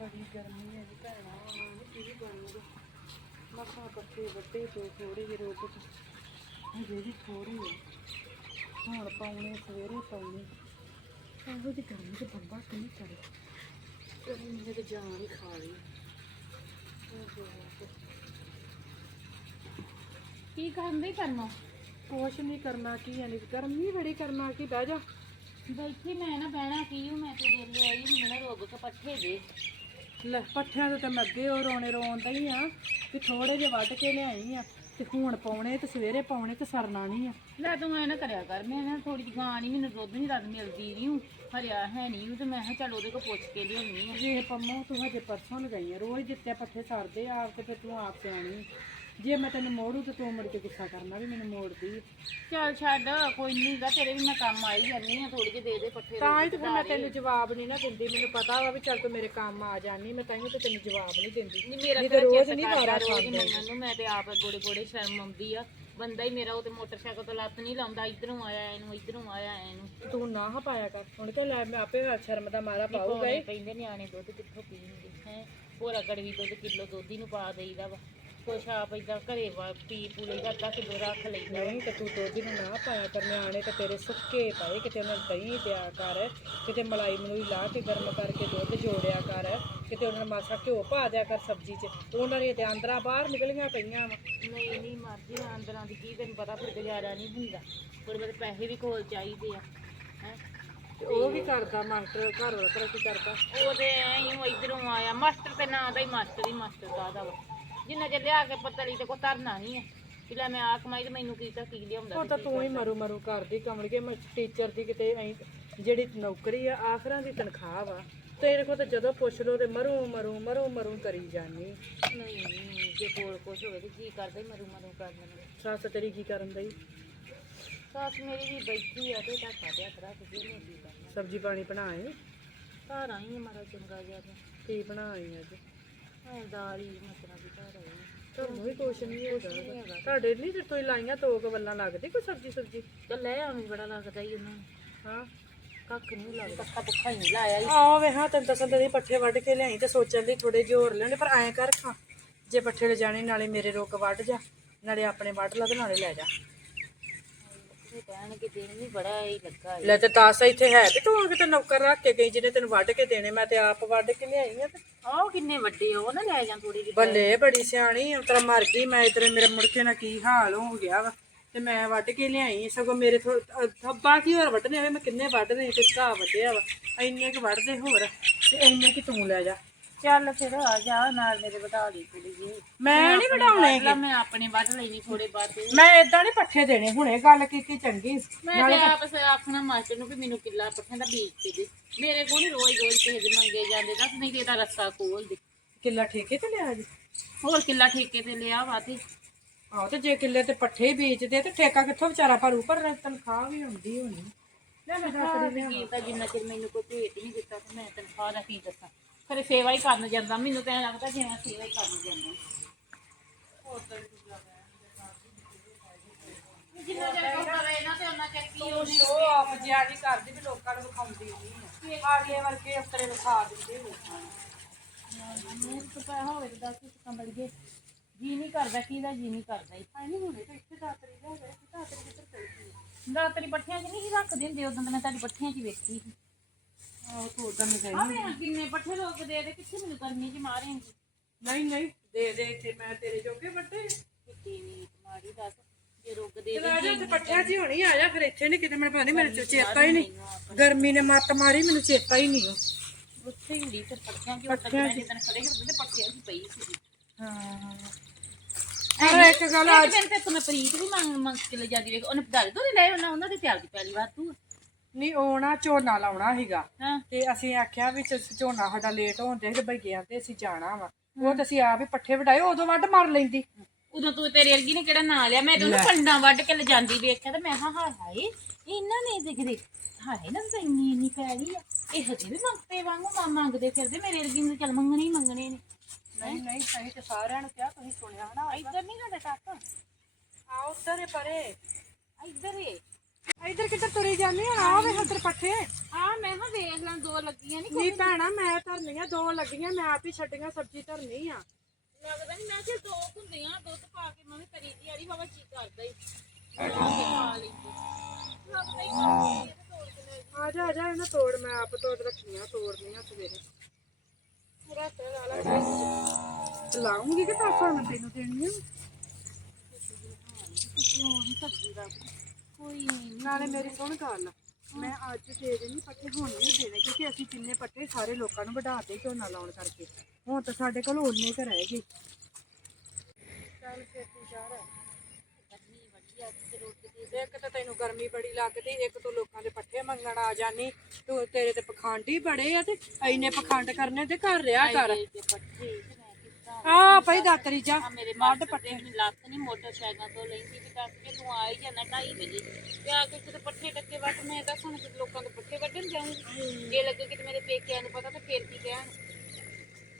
ਬੜੀ ਗਰਮੀ ਹੈ ਜੀ ਭੈਣਾ। ਨਹੀਂ ਕੀ ਬਣੂਗਾ ਮਸਾਂ ਪੱਤੇ ਵੱਡੇ ਤੋਂ ਥੋੜੀ ਜਿਹੀ ਰੁਕ ਚ ਵੀ ਥੋੜੀ ਹੈ ਹੁਣ ਪਾਉਣੇ ਸਵੇਰੇ ਪਾਉਣੇ। ਇਹੋ ਜਿਹੀ ਗਰਮੀ ਤੇ ਬੰਦਾ ਕੀ ਕਰੇ? ਗਰਮੀ ਨੇ ਤੇ ਜਾਨ ਹੀ ਖਾ ਲਈ। ਕੀ ਕਰਦੇ ਕਰਨਾ ਕੁਛ ਨਹੀਂ ਕਰਨਾ ਕੀ ਹੈ ਨਹੀਂ ਗਰਮੀ ਬੜੀ ਕਰਨਾ ਕੀ ਬਹਿ ਜਾ। ਬੈਠੀ ਮੈਂ ਨਾ ਬਹਿਣਾ ਕੀ ਹੂੰ ਮੈਂ ਤੇਰੇ ਲਈ ਆਈ ਮੈਨੂੰ ਨਾ ਰੋਗ ਕੇ ਪੱਠੇ ਦੇ। ਲੈ ਪੱਠਿਆਂ ਦੇ ਤੇ ਮੈਂ ਅੱਗੇ ਉਹ ਰੋਣੇ ਰੋਂਦਾ ਹੀ ਆ ਕਿ ਥੋੜੇ ਜਿਹੇ ਵੱਢ ਕੇ ਲਿਆਈ ਆ ਤੇ ਹੁਣ ਪਾਉਣੇ ਤੇ ਸਵੇਰੇ ਪਾਉਣੇ ਤੇ ਸਰਨਾ ਨਹੀਂ ਆ। ਲੈ ਤੂੰ ਐ ਨਾ ਕਰਿਆ ਕਰ ਮੈਂ ਨਾ ਥੋੜੀ ਜਿਹੀ ਗਾਂ ਨਹੀਂ ਮੈਨੂੰ ਦੁੱਧ ਨਹੀਂ ਰੱਦ ਮਿਲਦੀ ਨਹੀਂ ਹੂੰ ਹਰਿਆ ਹੈ ਨਹੀਂ ਤੇ ਮੈਂ ਕਿਹਾ ਚੱਲ ਉਹਦੇ ਕੋਲ ਪੁੱਛ ਕੇ ਲਿਆਉਣੀ ਆ। ਵੇ ਪੰਮੋ ਤੂੰ ਹਜੇ ਪਰਸੋਂ ਲਗਾਈ ਆ ਰੋਜ਼ ਦਿੱਤੇ ਪੱਠੇ ਸਰਦੇ ਆ ਆਪ ਤੇ ਫਿਰ ਤੂੰ ਆਪ ਸਿਆਣੀ ਜੇ ਮੈਂ ਤੈਨੂੰ ਮੋੜੂ ਤੇ ਤੂੰ ਮੁੜ ਕੇ ਗੁੱਸਾ ਕਰਨਾ ਵੀ ਮੈਨੂੰ ਮੋੜਦੀ। ਆ। ਚੱਲ ਛੱਡ ਕੋਈ ਨਹੀਂ ਗਾ ਤੇਰੇ ਵੀ ਮੈਂ ਕੰਮ ਆਈ ਜਾਂਦੀ ਆ ਥੋੜੀ ਜਿਹੀ ਦੇ ਦੇ ਪੱਠੇ ਤਾਂ ਹੀ ਤੇ ਫਿਰ ਮੈਂ ਤੈਨੂੰ ਜਵਾਬ ਨਹੀਂ ਨਾ ਦਿੰਦੀ ਮੈਨੂੰ ਪਤਾ ਵਾ ਵੀ ਚੱਲ ਤੂੰ ਮੇਰੇ ਕੰਮ ਆ ਜਾਨੀ ਮੈਂ ਤਾਂ ਹੀ ਤੇ ਤੈਨੂੰ ਜਵਾਬ ਨਹੀਂ ਦਿੰਦੀ। ਨਹੀਂ ਮੇਰਾ ਤਾਂ ਰੋਜ਼ ਨਹੀਂ ਵਾਰਾ ਰੋਜ਼। ਮੰਨਣ ਨੂੰ ਮੈਂ ਤੇ ਆਪ ਗੋੜੇ ਗੋੜੇ ਸ਼ਰਮ ਆਉਂਦੀ ਆ। ਬੰਦਾ ਹੀ ਮੇਰਾ ਉਹ ਤੇ ਮੋਟਰਸਾਈਕਲ ਤੋਂ ਲੱਤ ਨਹੀਂ ਲਾਉਂਦਾ ਇਧਰੋਂ ਆਇਆ ਇਹਨੂੰ ਇਧਰੋਂ ਆਇਆ ਇਹਨੂੰ। ਤੂੰ ਨਾ ਪਾਇਆ ਕਰ ਹੁਣ ਕਿ ਲੈ ਮੈਂ ਆਪੇ ਸ਼ਰਮ ਦਾ ਮਾਰਾ ਪਾਊਗਾ ਹੀ। ਪੈਂਦੇ ਨਿਆਣੇ ਦੁੱਧ ਕਿੱਥੋਂ ਪੀਣਗੇ ਹੈ? ਹੋਰ ਗੜਵੀ ਦੁੱਧ ਕਿਲੋ ਦੁੱਧ ਹੀ ਨੂੰ ਪਾ ਦੇਈਦਾ ਵਾ। ਕੁਛ ਆਪ ਏਦਾਂ ਘਰੇ ਵਾ ਪੀ ਪੂ ਲਈਦਾ ਅੱਧਾ ਕਿਲੋ ਰੱਖ ਲਈਦਾ। ਨਹੀਂ ਤੇ ਤੂੰ ਦੁੱਧ ਨੂੰ ਨਾ ਪਾਇਆ ਕਰ ਨਿਆਣੇ ਤੇ ਤੇਰੇ ਸੁੱਕੇ ਪਏ ਕਿਤੇ ਉਹਨਾਂ ਨੂੰ ਦਹੀਂ ਦਿਆ ਕਰ ਕਿਤੇ ਮਲਾਈ ਮਲੂਈ ਲਾ ਕੇ ਗਰਮ ਕਰਕੇ ਦੁੱਧ ਜੋੜਿਆ ਕਰ ਕਿਤੇ ਉਹਨਾਂ ਨੂੰ ਮਾਸਾ ਘਿਓ ਪਾ ਦਿਆ ਕਰ ਸਬਜ਼ੀ 'ਚ ਉਹਨਾਂ ਦੀਆਂ ਤੇ ਅੰਦਰਾਂ ਬਾਹਰ ਨਿਕਲੀਆਂ ਪਈਆਂ ਵਾ। ਨਹੀਂ ਨਹੀਂ ਮਰਜ਼ੀ ਅੰਦਰਾਂ ਦੀ ਕੀ ਤੈਨੂੰ ਪਤਾ ਫਿਰ ਗੁਜ਼ਾਰਾ ਨਹੀਂ ਹੁੰਦਾ ਥੋੜੇ ਬਹੁਤੇ ਪੈਸੇ ਵੀ ਕੋਲ ਚਾਹੀਦੇ ਆ ਹੈ। ਤੇ ਉਹ ਵੀ ਕਰਦਾ ਮਾਸਟਰ ਘਰ ਵਾਲਾ ਤੇਰਾ ਕੀ ਕਰਦਾ। ਉਹ ਤੇ ਐਂ ਹੀ ਇਧਰੋਂ ਆਇਆ ਮਾਸਟਰ ਤੇ ਨਾਂ ਦਾ ਹੀ ਮਾਸਟਰ ਹੀ ਮਾਸਟਰ ਕਾਹਦਾ ਵਾ। ਜਿੰਨਾ ਚਿਰ ਲਿਆ ਕੇ ਪਤਲੀ ਤੇ ਕੋ ਧਰਨਾ ਨਹੀਂ ਹੈ। ਕਿ ਲੈ ਮੈਂ ਆ ਕਮਾਈ ਤੇ ਮੈਨੂੰ ਕੀ ਤਾਂ ਕੀ ਲਿਆਉਂਦਾ ਹੁਣ ਤਾਂ ਤੂੰ ਹੀ ਮਰੂ ਮਰੂ ਕਰਦੀ ਕਮਲਗੇ ਮੈਂ ਟੀਚਰ ਦੀ ਕਿਤੇ ਐਂ ਜਿਹੜੀ ਨੌਕਰੀ ਆ ਆਖਰਾਂ ਦੀ ਤਨਖਾਹ ਵਾ। ਤੇਰੇ ਕੋਲ ਤਾਂ ਜਦੋਂ ਪੁੱਛ ਲੋ ਤੇ ਮਰੂ ਮਰੂ ਮਰੂ ਮਰੂ ਕਰੀ ਜਾਨੀ। ਨਹੀਂ ਨਹੀਂ ਜੇ ਕੋਲ ਕੁਛ ਹੋਵੇ ਤੇ ਕੀ ਕਰਦਾ ਹੀ ਮਰੂ ਮਰੂ ਕਰ ਲੈਂਦਾ ਸੱਸ ਤੇਰੀ ਕੀ ਕਰਨ ਦਈ ਸੱਸ ਮੇਰੀ ਵੀ ਬੈਠੀ ਆ ਤੇ ਤੇ ਹੱਥ ਰੱਖ ਕੇ ਨਹੀਂ ਕੀ ਕਰਨਾ? ਸਬਜ਼ੀ ਪਾਣੀ ਬਣਾਏ? ਘਰ ਆਈ ਆ ਮਾਰਾ ਚੰਗਾ ਜਿਹਾ ਤੇ। ਕੀ ਬਣਾਈ ਅੱਜ? ਐ ਦਾਲ ਹੀ ਮਸਰਾ ਦੀ ਘਰ ਆਈ ਤੁਹਾਨੂੰ ਵੀ ਕੁਛ ਨਹੀਂ ਹੈਗਾ। ਤੁਹਾਡੇ ਨਹੀਂ ਤੇ ਤੁਸੀਂ ਲਾਈਆਂ ਦੋ ਕੁ ਵੱਲਾਂ ਲੱਗਦੀ ਕੋਈ ਸਬਜ਼ੀ ਸਬਜ਼ੀ? ਤੇ ਲੈ ਆਵੇਂ ਬੜਾ ਲੱਗਦਾ ਹੀ ਉਹਨਾਂ ਨੂੰ ਹਾਂ। ਕੱਖ ਨਹੀਂ ਲੱਗਦਾ। ਪੱਕਾ ਪੁੱਖਾ ਹੀ ਨਹੀਂ ਲਾਇਆ ਈ। ਆਹ ਵੇ ਹਾਂ ਤੈਨੂੰ ਦੱਸਣ ਦੇ ਪੱਠੇ ਵੱਢ ਕੇ ਲਿਆਈ ਤੇ ਸੋਚਣ ਲਈ ਥੋੜੇ ਜਿਹੇ ਹੋਰ ਲੈਣੇ ਪਰ ਐਂ ਕਰ ਖਾਂ। ਜੇ ਪੱਠੇ ਲੈ ਜਾਣੇ ਨਾਲੇ ਮੇਰੇ ਰੋਕ ਵੱਢ ਜਾ ਨਾਲੇ ਆਪਣੇ ਵੱਢ ਲਾ ਤੇ ਨਾਲੇ ਲੈ ਜਾ। ਕਹਿਣਗੇ ਦਿਨ ਵੀ ਬੜਾ ਹੀ ਲੱਗਾ ਈ। ਲੈ ਤੇ ਦੱਸ ਇੱਥੇ ਹੈ ਤੇ ਤੂੰ ਆ ਕਿਤੇ ਨੌਕਰ ਰੱਖ ਕੇ ਗਈ ਜਿਹਨੇ ਤੈਨੂੰ ਵੱਢ ਕੇ ਦੇਣੇ ਮੈਂ ਤੇ ਆਪ ਵੱਢ ਕੇ ਲਿਆਈ ਆ ਤੇ। ਆਹ ਕਿੰਨੇ ਵੱਡੇ ਉਹ ਨਾ ਲੈ ਜਾਂ ਥੋੜੀ ਜਿਹੀ ਬੱਲੇ ਬੜੀ ਸਿਆਣੀ ਆ ਤੇਰਾ ਮਰ ਗਈ ਮੈਂ ਤੇਰੇ ਮੇਰੇ ਮੁੜਕੇ ਨਾਲ ਕੀ ਹਾਲ ਹੋ ਗਿਆ ਵਾ? ਤੇ ਮੈਂ ਵੱਢ ਕੇ ਲਿਆਈ ਸਗੋਂ ਮੇਰੇ ਥੋ ਥੱਬਾ ਕੀ ਹੋਰ ਵੱਢਨੇ ਆਵੇ ਮੈਂ ਕਿੰਨੇ ਵੱਢਨੇ ਤੇ ਘਾਹ ਵੱਢਿਆ ਵਾ? ਇੰਨੇ ਕੁ ਵੱਢਦੇ ਹੋਰ ਤੇ ਇੰਨੇ ਕਿ ਤੂੰ ਲੈ ਜਾ। ਚੱਲ ਫਿਰ ਆ ਜਾ ਨਾਲ ਮੇਰੇ ਵਧਾ ਲਈ ਥੋੜੀ ਜਿਹੀ ਮੈਂ ਨਹੀਂ ਵਡਾਉਣੇ ਮੈਂ ਆਪਣੇ ਵੱਢ ਲੈਣੀ ਥੋੜੇ ਬਾਤੇ ਮੈਂ ਇਦਾਂ ਨਹੀਂ ਪੱਠੇ ਦੇਣੇ ਹੁਣੇ ਗੱਲ ਕੀਤੀ ਚੰਗੀ। ਮੈਂ ਤੇ ਆਪ ਸੇ ਆਖਣਾ ਮਾਸਟਰ ਨੂੰ ਵੀ ਮੈਨੂੰ ਕਿੱਲਾ ਪੱਠਿਆਂ ਦਾ ਬੀਜ ਕੇ ਦੇ। ਮੇਰੇ ਕੋਲ ਨਹੀਂ ਰੋਜ਼ ਰੋਜ਼ ਕਿਸੇ ਦੇ ਮੰਗੇ ਜਾਂਦੇ ਦੱਸ ਨਹੀਂ ਤੇ ਇਹਦਾ ਰੱਸਾ ਖੋਲ ਦੇ। ਕਿੱਲਾ ਠੇਕੇ ਤੇ ਲਿਆ ਜੀ? ਹੋਰ ਕਿੱਲਾ ਠੇਕੇ ਤੇ ਲਿਆ ਵਾ ਤੇ। ਆਹੋ ਤੇ ਜੇ ਕਿੱਲੇ ਤੇ ਪੱਠੇ ਹੀ ਵੇਚਦੇ ਤੇ ਠੇਕਾ ਕਿੱਥੋਂ ਵਿਚਾਰਾ ਭਰੂ ਪਰ ਤਨਖਾਹ ਵੀ ਹੁੰਦੀ ਹੋਣੀ। ਲੈ ਮੈਂ ਦੱਸ ਰਹੀ ਕੀ ਤਾਂ ਜਿੰਨਾ ਚਿਰ ਮੈਨੂੰ ਕੋਈ ਭੇਟ ਨਹੀਂ ਦਿੱਤਾ ਤੇ ਮੈਂ ਤਨਖਾਹ ਦਾ ਕੀ ਦੱਸਾਂ? ਖਰੇ ਸੇਵਾ ਹੀ ਕਰਨ ਜਾਂਦਾ ਮੈਨੂੰ ਤਾਂ ਐਂ ਲੱਗਦਾ ਜਿਵੇਂ ਸੇਵਾ ਹੀ ਕਰਨ ਜਾਂਦਾ। ਜਿੰਨਾ ਚਿਰ ਕੋਈ ਕਰੇ ਨਾ ਤੇ ਉਹਨਾਂ ਚਿਰ ਕੀ ਸ਼ੋ ਆਫ ਜਿਆ ਨਹੀਂ ਕਰਦੀ ਵੀ ਲੋਕਾਂ ਨੂੰ ਵਿਖਾਉਂਦੀ ਨਹੀਂ ਆਗੇ ਵਰਗੇ ਉਤਰੇ ਵਿਖਾ ਦਿੰਦੇ ਲੋਕਾਂ ਨੂੰ। ਮੈਨੂੰ ਤਾਂ ਪਤਾ ਹੋਵੇ ਤਾਂ ਦੱਸ ਕੰਮ ਬੜੀ ਜੀ ਨਹੀਂ ਕਰਦਾ ਕਿਹਦਾ ਜੀ ਨਹੀਂ ਕਰਦਾ ਈ। ਐ ਨਹੀਂ ਹੁਣੇ ਤੇ ਇੱਥੇ ਦਾਤਰੀ ਲੈ ਗਏ ਦਾਤਰੀ ਕਿੱਧਰ ਪਈ ਸੀ ਦਾਤਰੀ ਪੱਠਿਆਂ 'ਚ ਨਹੀਂ ਸੀ ਰੱਖ ਦਿੰਦੇ ਉਦੋਂ ਤਾਂ ਮੈਂ ਤੁਹਾਡੀ ਪੱਠਿਆਂ 'ਚ ਹੀ ਵੇਖੀ ਸੀ। ਆਹੋ ਤੂੰ ਉਦੋਂ ਨਹੀਂ ਆ ਮੈਂ ਕਿੰਨੇ ਪੱਠੇ ਲੋਕ ਦੇ ਦੇ ਕਿੱਥੇ ਮੈਨੂੰ ਕਰਨੀ 'ਚ ਮਾਰੇਂਗੀ? ਨਹੀਂ ਨਹੀਂ ਦੇ ਦੇ ਇੱਥੇ ਮੈਂ ਤੇਰੇ ਜੋਗੇ ਵੱਡੇ। ਕਿੱਤੀ ਵੀ ਮਾਰੀ ਦੱਸ ਜੇ ਰੁਕ ਦੇ ਤੇ ਆ ਜਾ ਤੇ ਪੱਠਿਆਂ 'ਚ ਹੀ ਹੋਣੀ ਆ ਜਾ ਫਿਰ ਇੱਥੇ ਨਹੀਂ ਕਿਤੇ ਮੈਨੂੰ ਪਤਾ ਨਹੀਂ ਮੇਰੇ ਚੇਤਾ ਹੀ ਨਹੀਂ। ਗਰਮੀ ਨੇ ਮੱਤ ਮਾਰੀ ਮੈਨੂੰ ਚੇਤਾ ਹੀ ਨਹੀਂ ਉੱਥੇ ਹੀ ਹੁੰਦੀ ਫਿਰ ਪੱਠਿਆਂ 'ਚ। ਉੱਤੇ ਮੈਂ ਜਿੱਦਣ ਖੜੇ ਕਰਦੇ ਤੇ ਪੱਠਿਆਂ ਹੀ ਪਈ ਸੀ ਹਾਂ। ਹਾਂ ਇੱਕ ਗੱਲ ਆ ਇੱਕ ਦਿਨ ਤੇ ਮੈਂ ਪ੍ਰੀਤ ਵੀ ਮੰਗ ਮੰਗ ਕੇ ਲੈ ਜਾਂਦੀ ਵੇਖ ਉਹਨੇ ਪਦਾਰੇ ਤੋਂ ਲੈ ਉਹਨਾਂ ਉਹਨਾਂ ਦੇ ਤਿਆਰ ਦੀ ਪਹਿਲੀ ਵਾਰ ਤੂੰ ਨਹੀਂ ਉਹ ਨਾ ਝੋਨਾ ਲਾਉਣਾ ਸੀਗਾ। ਹਾਂ। ਤੇ ਅਸੀਂ ਆਖਿਆ ਵੀ ਚ- ਝੋਨਾ ਸਾਡਾ ਲੇਟ ਹੋਣ ਦੇ ਤੇ ਭਈਆਂ ਤੇ ਅਸੀਂ ਜਾਣਾ ਵਾ। ਉਹ ਤੇ ਅਸੀਂ ਆਪ ਹੀ ਪੱਠੇ ਵਢਾਏ ਉਦੋਂ ਵੱਢ ਮਾਰ ਲੈਂਦੀ। ਉਦੋਂ ਤੂੰ ਤੇਰੇ ਵਰਗੀ ਨੇ ਕਿਹੜਾ ਨਾਂ ਲਿਆ? ਮੈਂ ਤੇ ਉਹਨੂੰ ਪੰਡਾਂ ਵੱਢ ਕੇ ਲਿਜਾਂਦੀ ਵੇਖਿਆ ਤੇ ਮੈਂ ਹਾਂ ਹਾਏ ਹਾਏ ਇਹਨਾਂ ਨੇ ਦੇਖਦੇ ਹਾਏ ਨਾ ਇੰਨੀ ਇੰਨੀ ਪੈਲੀ ਆ। ਇਹ ਹਜੇ ਵੀ ਮੰਗਤੇ ਵਾਂਗੂ ਮਾਂ ਮੰਗਦੇ ਫਿਰਦੇ ਮੇਰੇ ਵਰਗੀ ਨੂੰ ਚੱਲ ਮੰਗਣੇ ਹੀ ਮੰਗਣੇ ਨੇ। ਨਹੀਂ ਨਹੀਂ ਸਹੀ ਤੇ ਸਾਰਿਆਂ ਨੂੰ ਕਿਹਾ ਤੁਸੀਂ ਸੁਣਿਆ ਨਾ ਇੱਧਰ ਨਹੀਂ ਤੁਹਾਡਾ ਟੱਕ ਆ ਉੱਧਰ ਪਰੇ। ਇੱਧਰ ਏ। ਇੱਧਰ ਕਿੱਧਰ ਤੁਰੀ ਜਾਂਦੀ ਹੁਣ ਆ ਵੇ ਹੱਥਰ ਪੱਠੇ। ਆ ਮੈਂ ਹਾਂ ਵੇਖ ਲਾਂ ਦੋ ਲੱਗੀਆਂ ਨਹੀਂ ਨਹੀਂ ਭੈਣਾ ਮੈਂ ਧਰਨੀਆਂ ਦੋ ਲੱਗੀਆਂ ਮੈਂ ਆਪ ਹੀ ਛੱਡੀਆਂ ਸਬਜ਼ੀ ਧਰਨੀ ਆ। ਲੱਗਦਾ ਨਹੀਂ ਮੈਂ ਕਿ ਦੋ ਹੁੰਦੀਆਂ ਦੁੱਧ ਪਾ ਕੇ ਮੈਂ ਵੀ ਕਰੀ ਦੀ ਆੜੀ ਬਾਬਾ ਚੀ ਕਰਦਾ ਹੀ ਲੱਗਦਾ ਹੀ ਆ ਜਾ ਆ ਜਾ ਇਹਨਾਂ ਤੋੜ ਮੈਂ ਆਪ ਤੋੜ ਰੱਖੀਆਂ ਤੋੜਨੀਆਂ ਸਵੇਰੇ। ਲਾ ਲਾ। ਲਾਉਂਗੀ ਕਿ ਤਾਂ ਹੁਣ ਤੈਨੂੰ ਦੇਣੀ ਆ? ਕੋਈ ਨਹੀਂ। ਨਾਲੇ ਮੇਰੀ ਸੁਣ ਗੱਲ। ਮੈਂ ਅੱਜ ਦੇ ਦੇਣੀ ਪੱਠੇ ਹੁਣ ਨਹੀਂ ਦੇਣੇ ਕਿਉਂਕਿ ਅਸੀਂ ਕਿੰਨੇ ਪੱਠੇ ਸਾਰੇ ਲੋਕਾਂ ਨੂੰ ਵਧਾਤੇ ਝੋਨਾ ਲਾਉਣ ਕਰਕੇ। ਹੁਣ ਤਾਂ ਸਾਡੇ ਕੋਲ ਉਨੇ ਕੁ ਰਹਿ ਗਏ। ਚੱਲ ਛੇਤੀ ਜਾ ਰਿਹਾ। ਇੱਕ ਤਾਂ ਤੈਨੂੰ ਗਰਮੀ ਬੜੀ ਲੱਗਦੀ ਇੱਕ ਤੋਂ ਲੋਕਾਂ ਦੇ ਪੱਠੇ ਮੰਗਣ ਆ ਜਾਨੀ। ਤੂੰ ਤੇਰੇ ਤੇ ਪਖੰਡ ਹੀ ਬੜੇ ਆ ਤੇ ਐਨੇ ਪਖੰਡ ਕਰਨੇ ਤੇ ਘਰ ਰਿਆ ਕਰ। ਪੱਠੇ। ਤੇ ਮੈਂ ਕਿੱਦਾਂ ਆ ਪਈ ਦਾਤਰੀ ਜਾ ਮੇਰੇ ਮੱਡ ਪੱਠੇ। ਨਹੀਂ ਲੱਤ ਨਹੀਂ ਮੋਟਰਸਾਈਕਲ ਤੋਂ ਲੈਂਦੀ ਵੀ ਦੱਸ ਕੇ ਤੂੰ ਆ ਹੀ ਜਾਣਾ 2:30 ਵਜੇ। ਤੇ ਆ ਕੇ ਕਿਤੇ ਪੱਠੇ ਟੱਕੇ ਵੱਟ ਮੈਂ ਤਾਂ ਸੁਣ ਕਿ ਲੋਕਾਂ ਦੇ ਪੱਠੇ ਵੱਢਣ ਜਾਊਂਗੀ। ਜੇ ਲੱਗੇ ਕਿ ਮੇਰੇ ਪੇਕਿਆਂ ਨੂੰ ਪਤਾ ਤਾਂ ਫੇਰ ਕੀ ਕਹਿਣ।